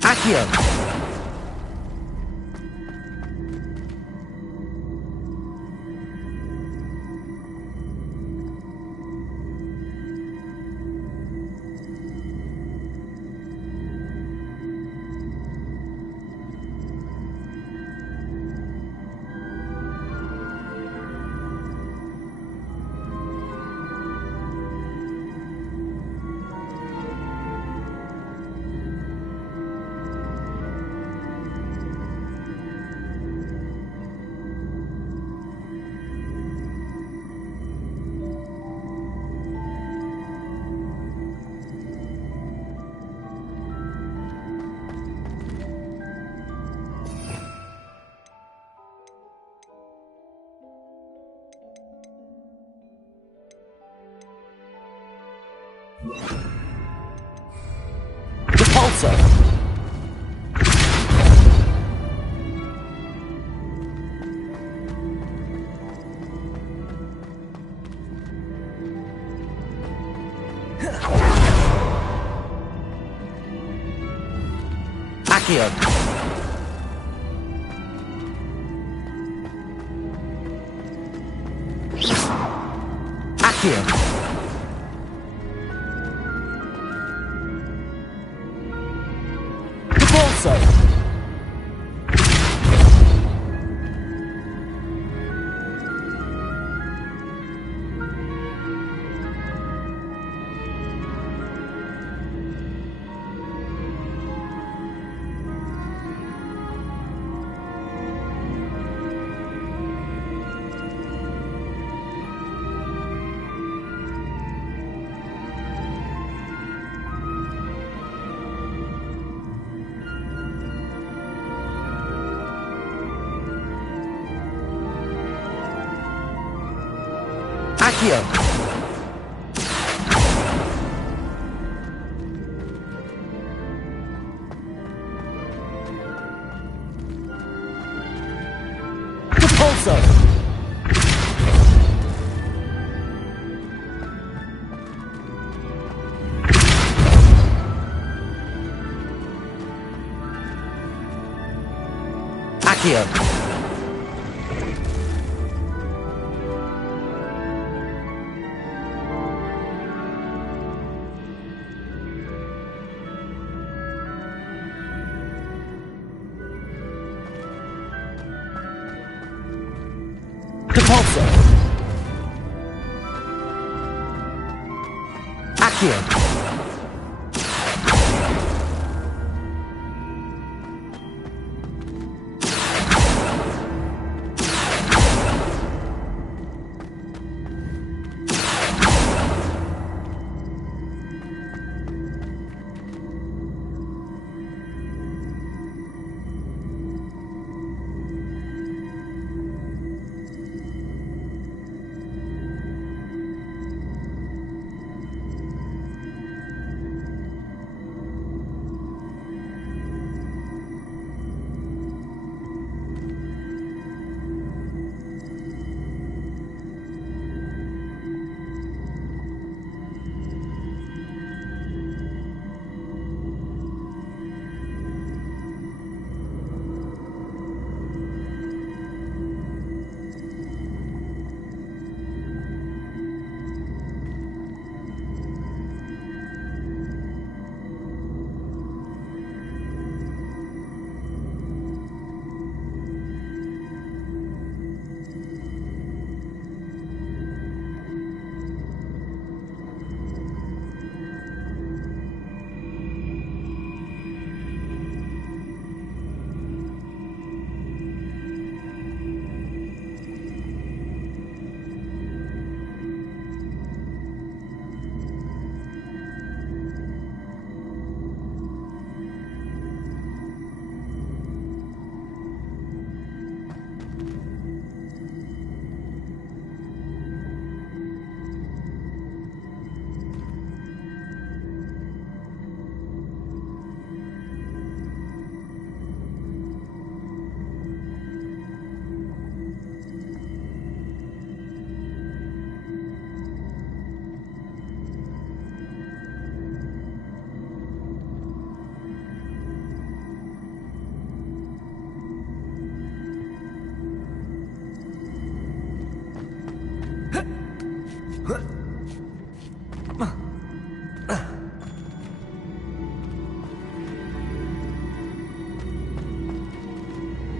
Accio! Repulsor! Accio! Accio! Accio! Repulsor! Accio! Repulsor! Accio!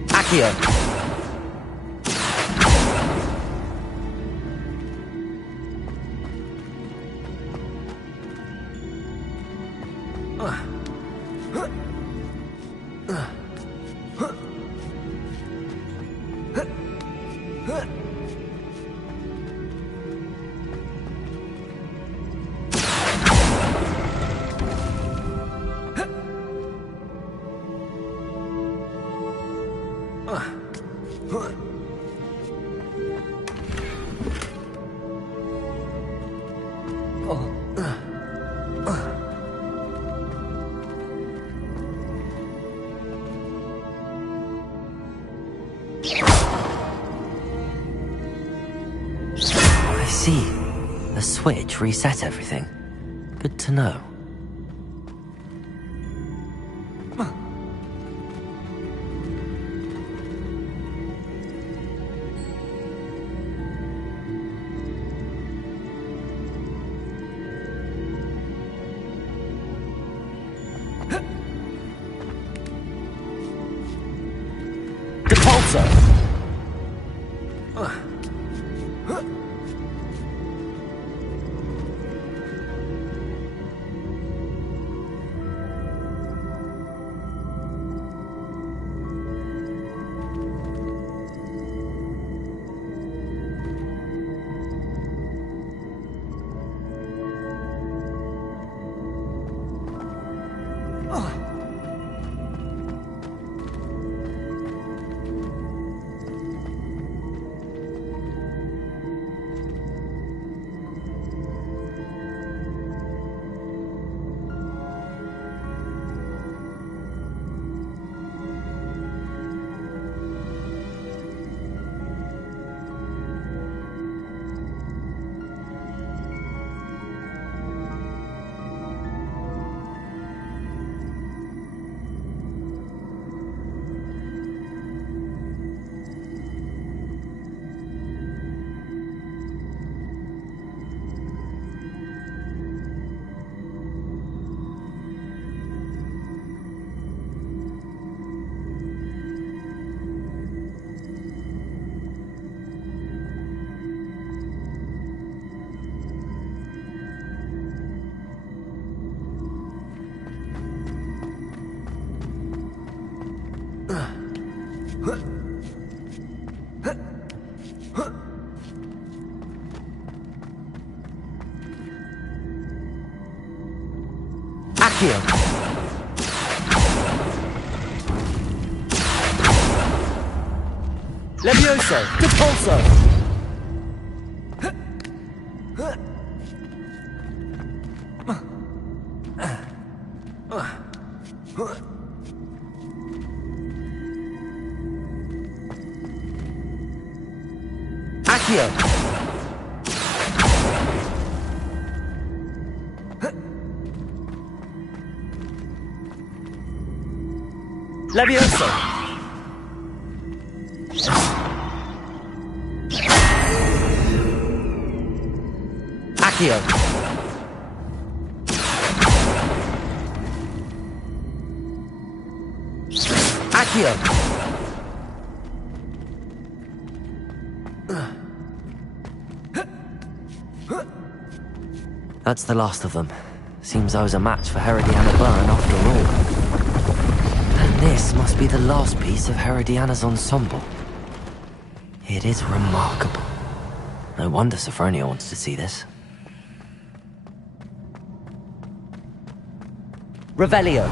Accio! I see. The switch reset everything. Good to know. Depulso! Accio! Levioso! Depulso! Accio! Levioso! Accio! Accio! That's the last of them. Seems I was a match for Herodiana Byrne after all. And this must be the last piece of Herodiana's ensemble. It is remarkable. No wonder Sophronia wants to see this. Revelio.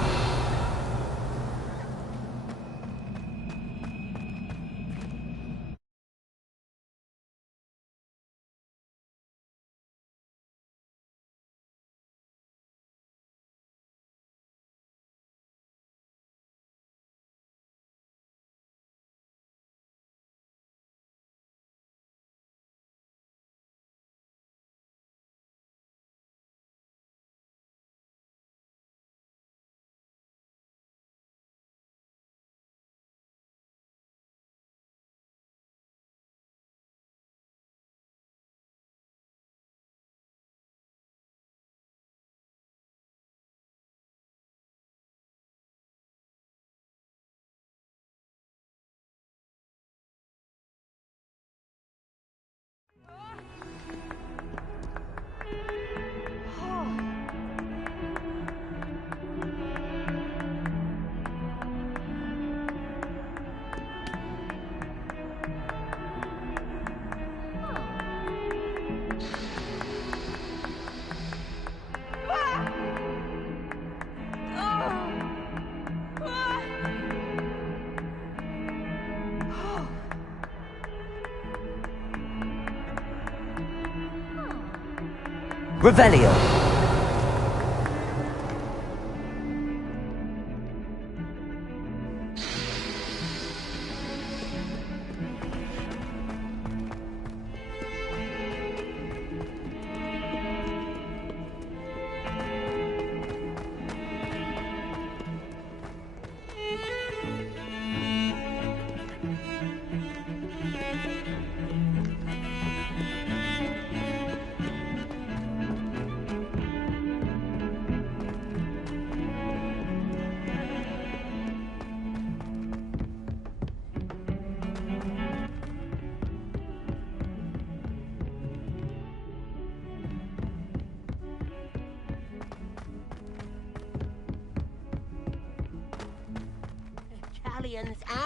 Revelio.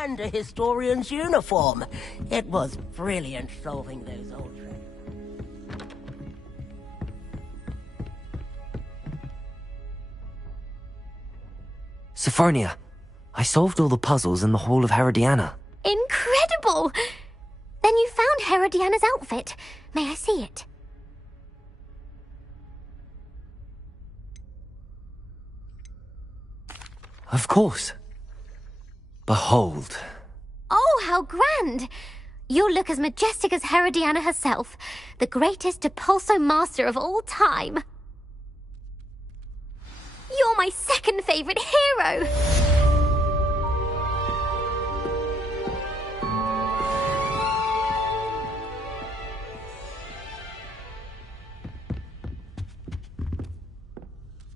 And a historian's uniform. It was brilliant solving those old tricks. Sophronia, I solved all the puzzles in the Hall of Herodiana. Incredible! Then you found Herodiana's outfit. May I see it? Of course. Behold. Oh, how grand! You'll look as majestic as Herodiana herself, the greatest Depulso master of all time. You're my second favorite hero!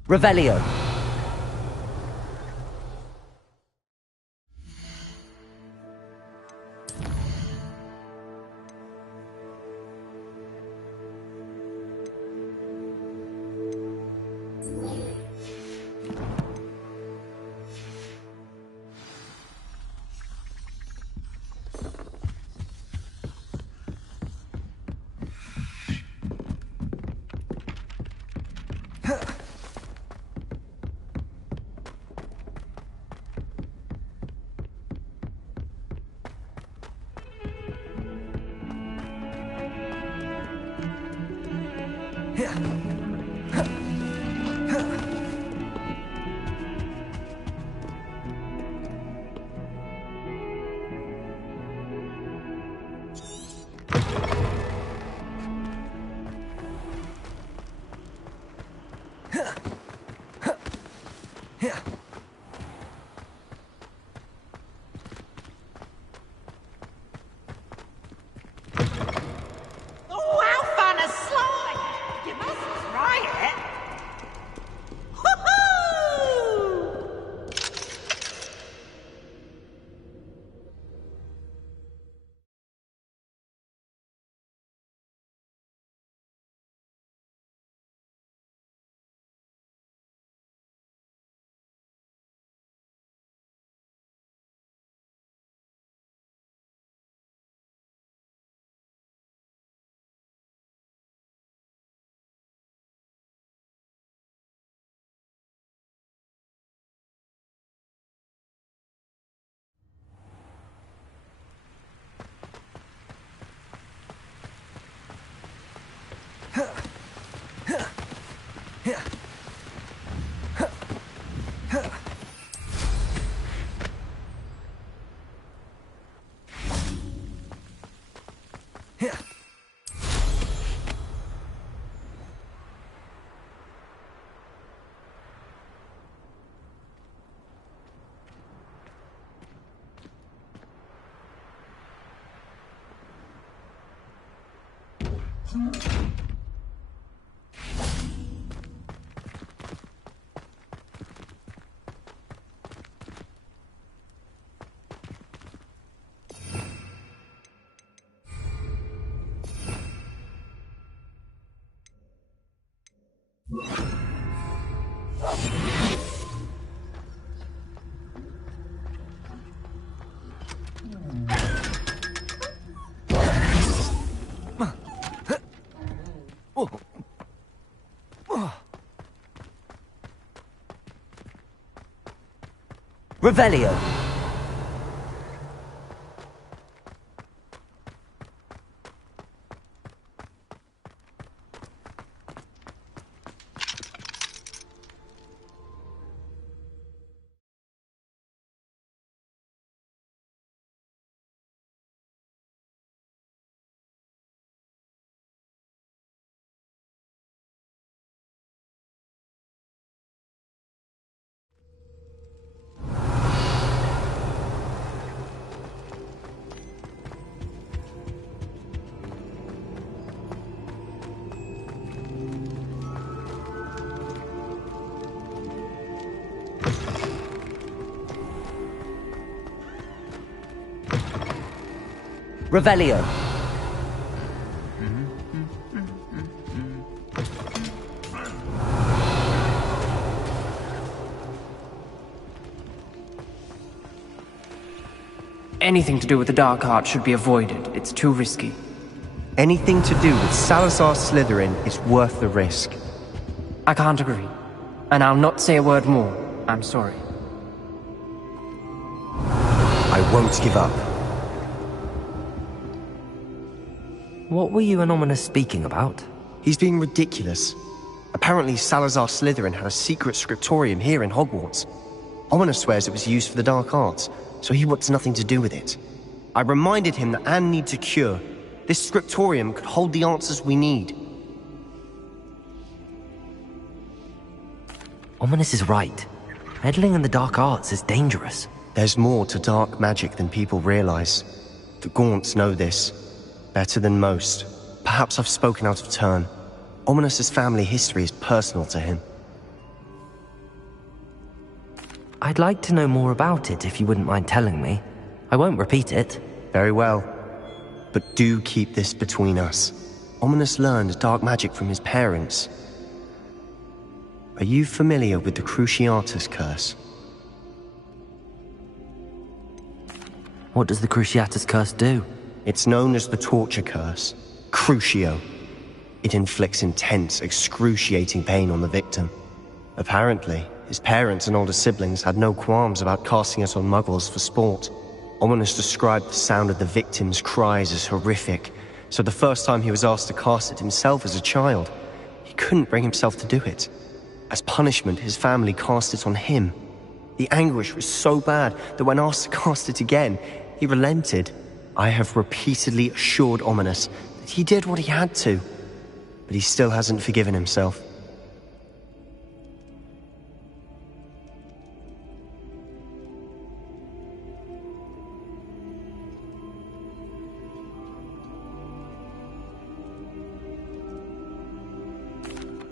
Revelio. Oh, how fun a slide! You must try it! Revelio. Revelio. Anything to do with the dark art should be avoided. It's too risky. Anything to do with Salazar Slytherin is worth the risk. I can't agree. And I'll not say a word more. I'm sorry. I won't give up. What were you and Ominous speaking about? He's being ridiculous. Apparently Salazar Slytherin had a secret scriptorium here in Hogwarts. Ominous swears it was used for the dark arts, so he wants nothing to do with it. I reminded him that Anne needs a cure. This scriptorium could hold the answers we need. Ominous is right. Meddling in the dark arts is dangerous. There's more to dark magic than people realize. The Gaunts know this. Better than most. Perhaps I've spoken out of turn. Ominous's family history is personal to him. I'd like to know more about it if you wouldn't mind telling me. I won't repeat it. Very well. But do keep this between us. Ominous learned dark magic from his parents. Are you familiar with the Cruciatus Curse? What does the Cruciatus Curse do? It's known as the Torture Curse. Crucio. It inflicts intense, excruciating pain on the victim. Apparently, his parents and older siblings had no qualms about casting it on muggles for sport. Ominous described the sound of the victim's cries as horrific, so the first time he was asked to cast it himself as a child, he couldn't bring himself to do it. As punishment, his family cast it on him. The anguish was so bad that when asked to cast it again, he relented. I have repeatedly assured Ominous that he did what he had to, but he still hasn't forgiven himself.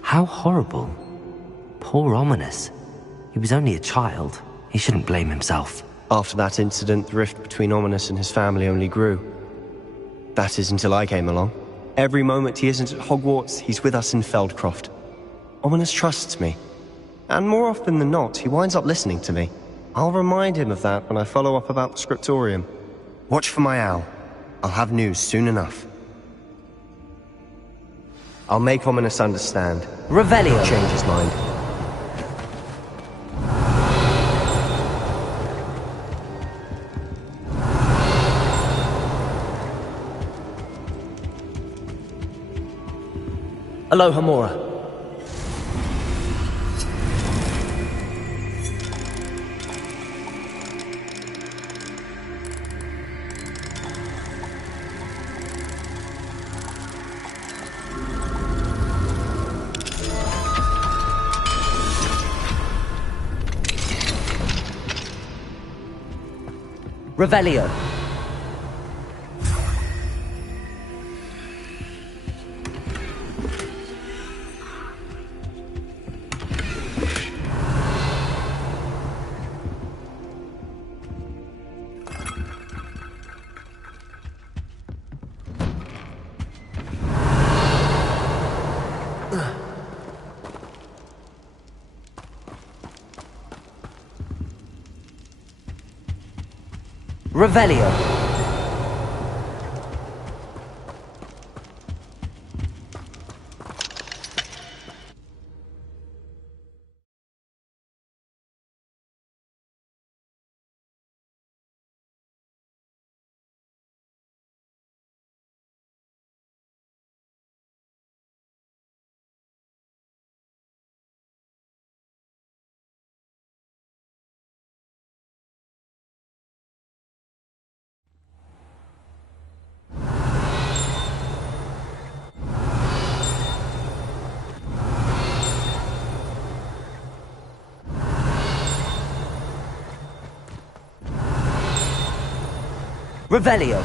How horrible. Poor Ominous. He was only a child. He shouldn't blame himself. After that incident, the rift between Ominous and his family only grew. That is until I came along. Every moment he isn't at Hogwarts, he's with us in Feldcroft. Ominous trusts me. And more often than not, he winds up listening to me. I'll remind him of that when I follow up about the scriptorium. Watch for my owl. I'll have news soon enough. I'll make Ominous understand. Revelio. Change his mind. Aloha Mora. Revelio. Revelio. Revelio.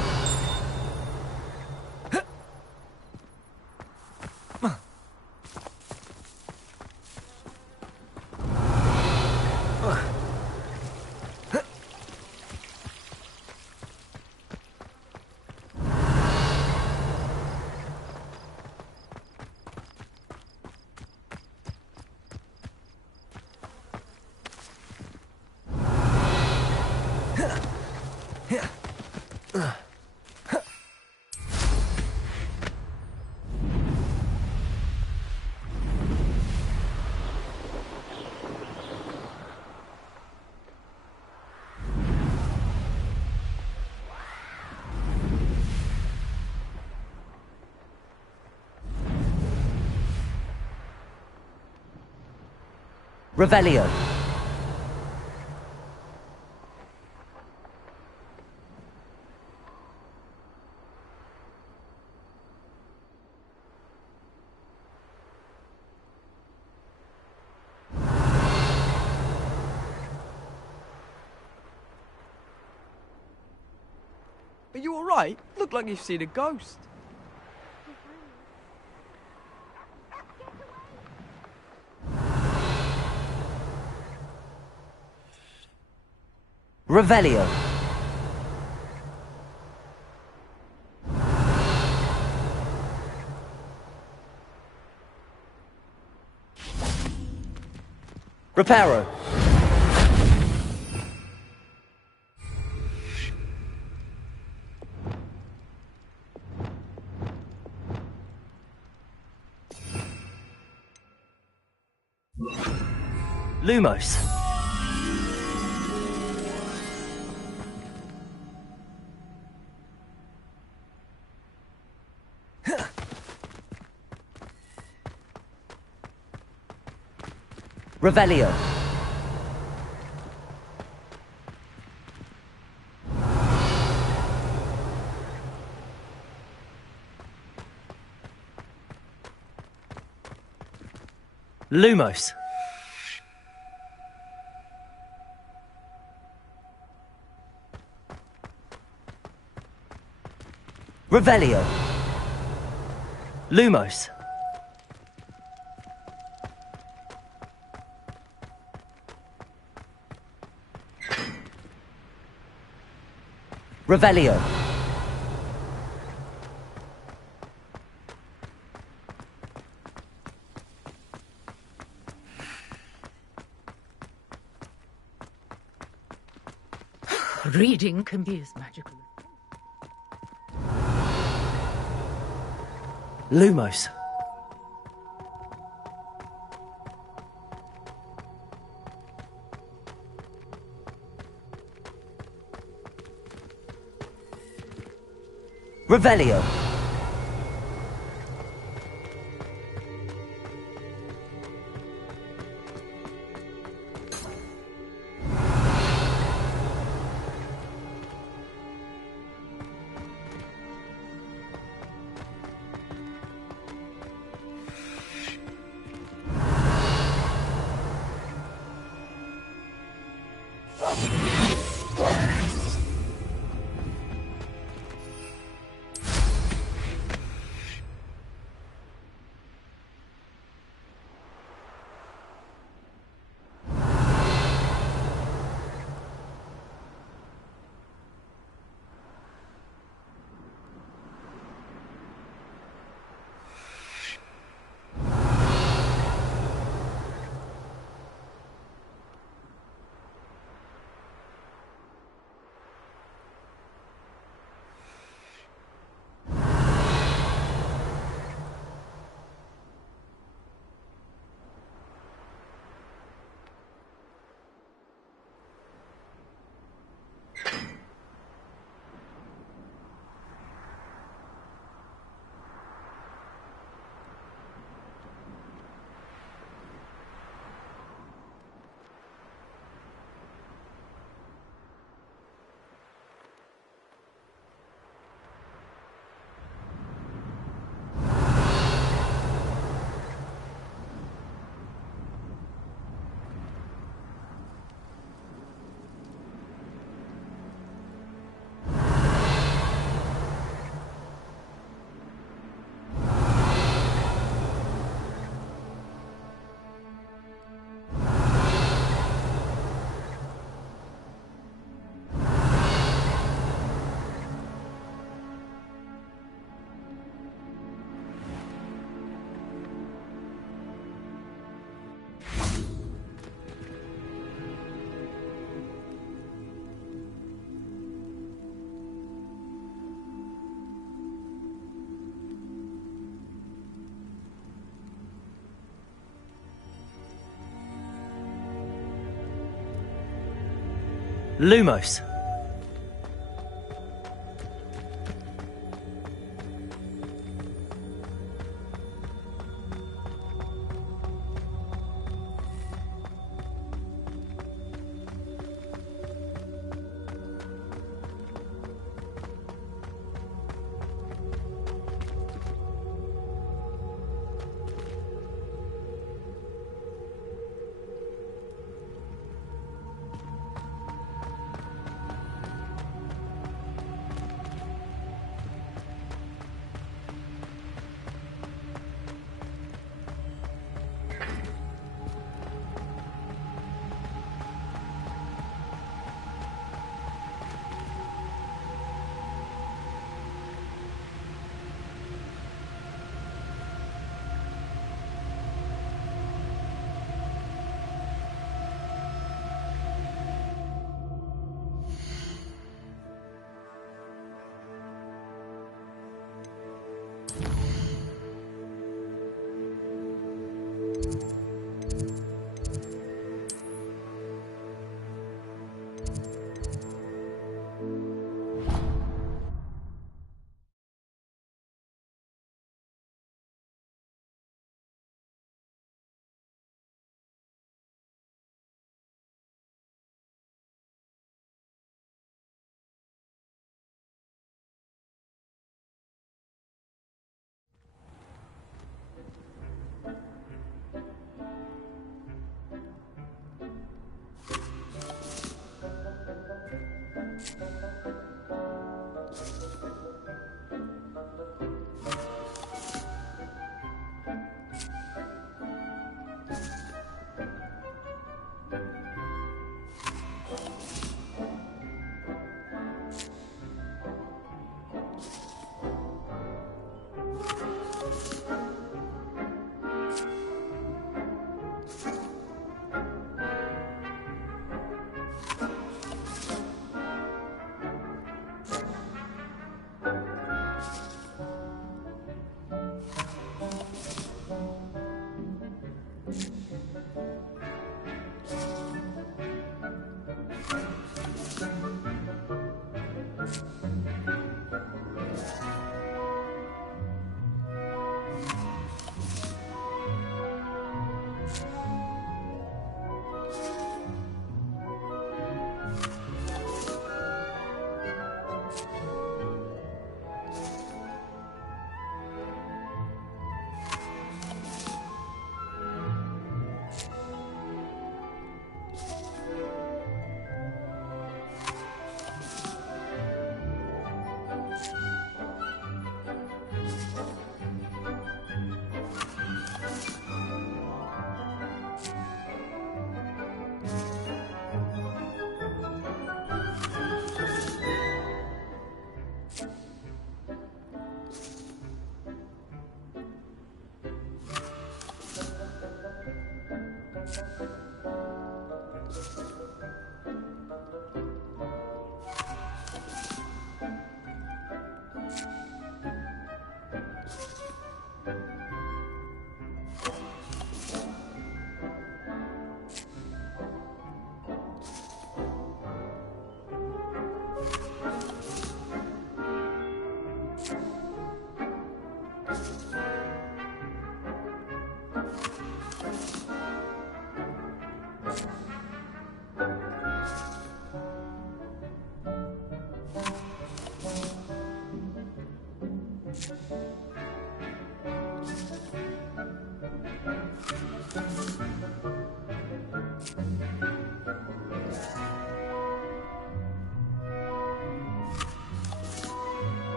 Revelio. Are you alright? Look like you've seen a ghost. Revelio. Reparo. Lumos. Revelio. Lumos. Revelio. Lumos. Revelio. Reading can be as magical. Lumos. Revelio. Lumos.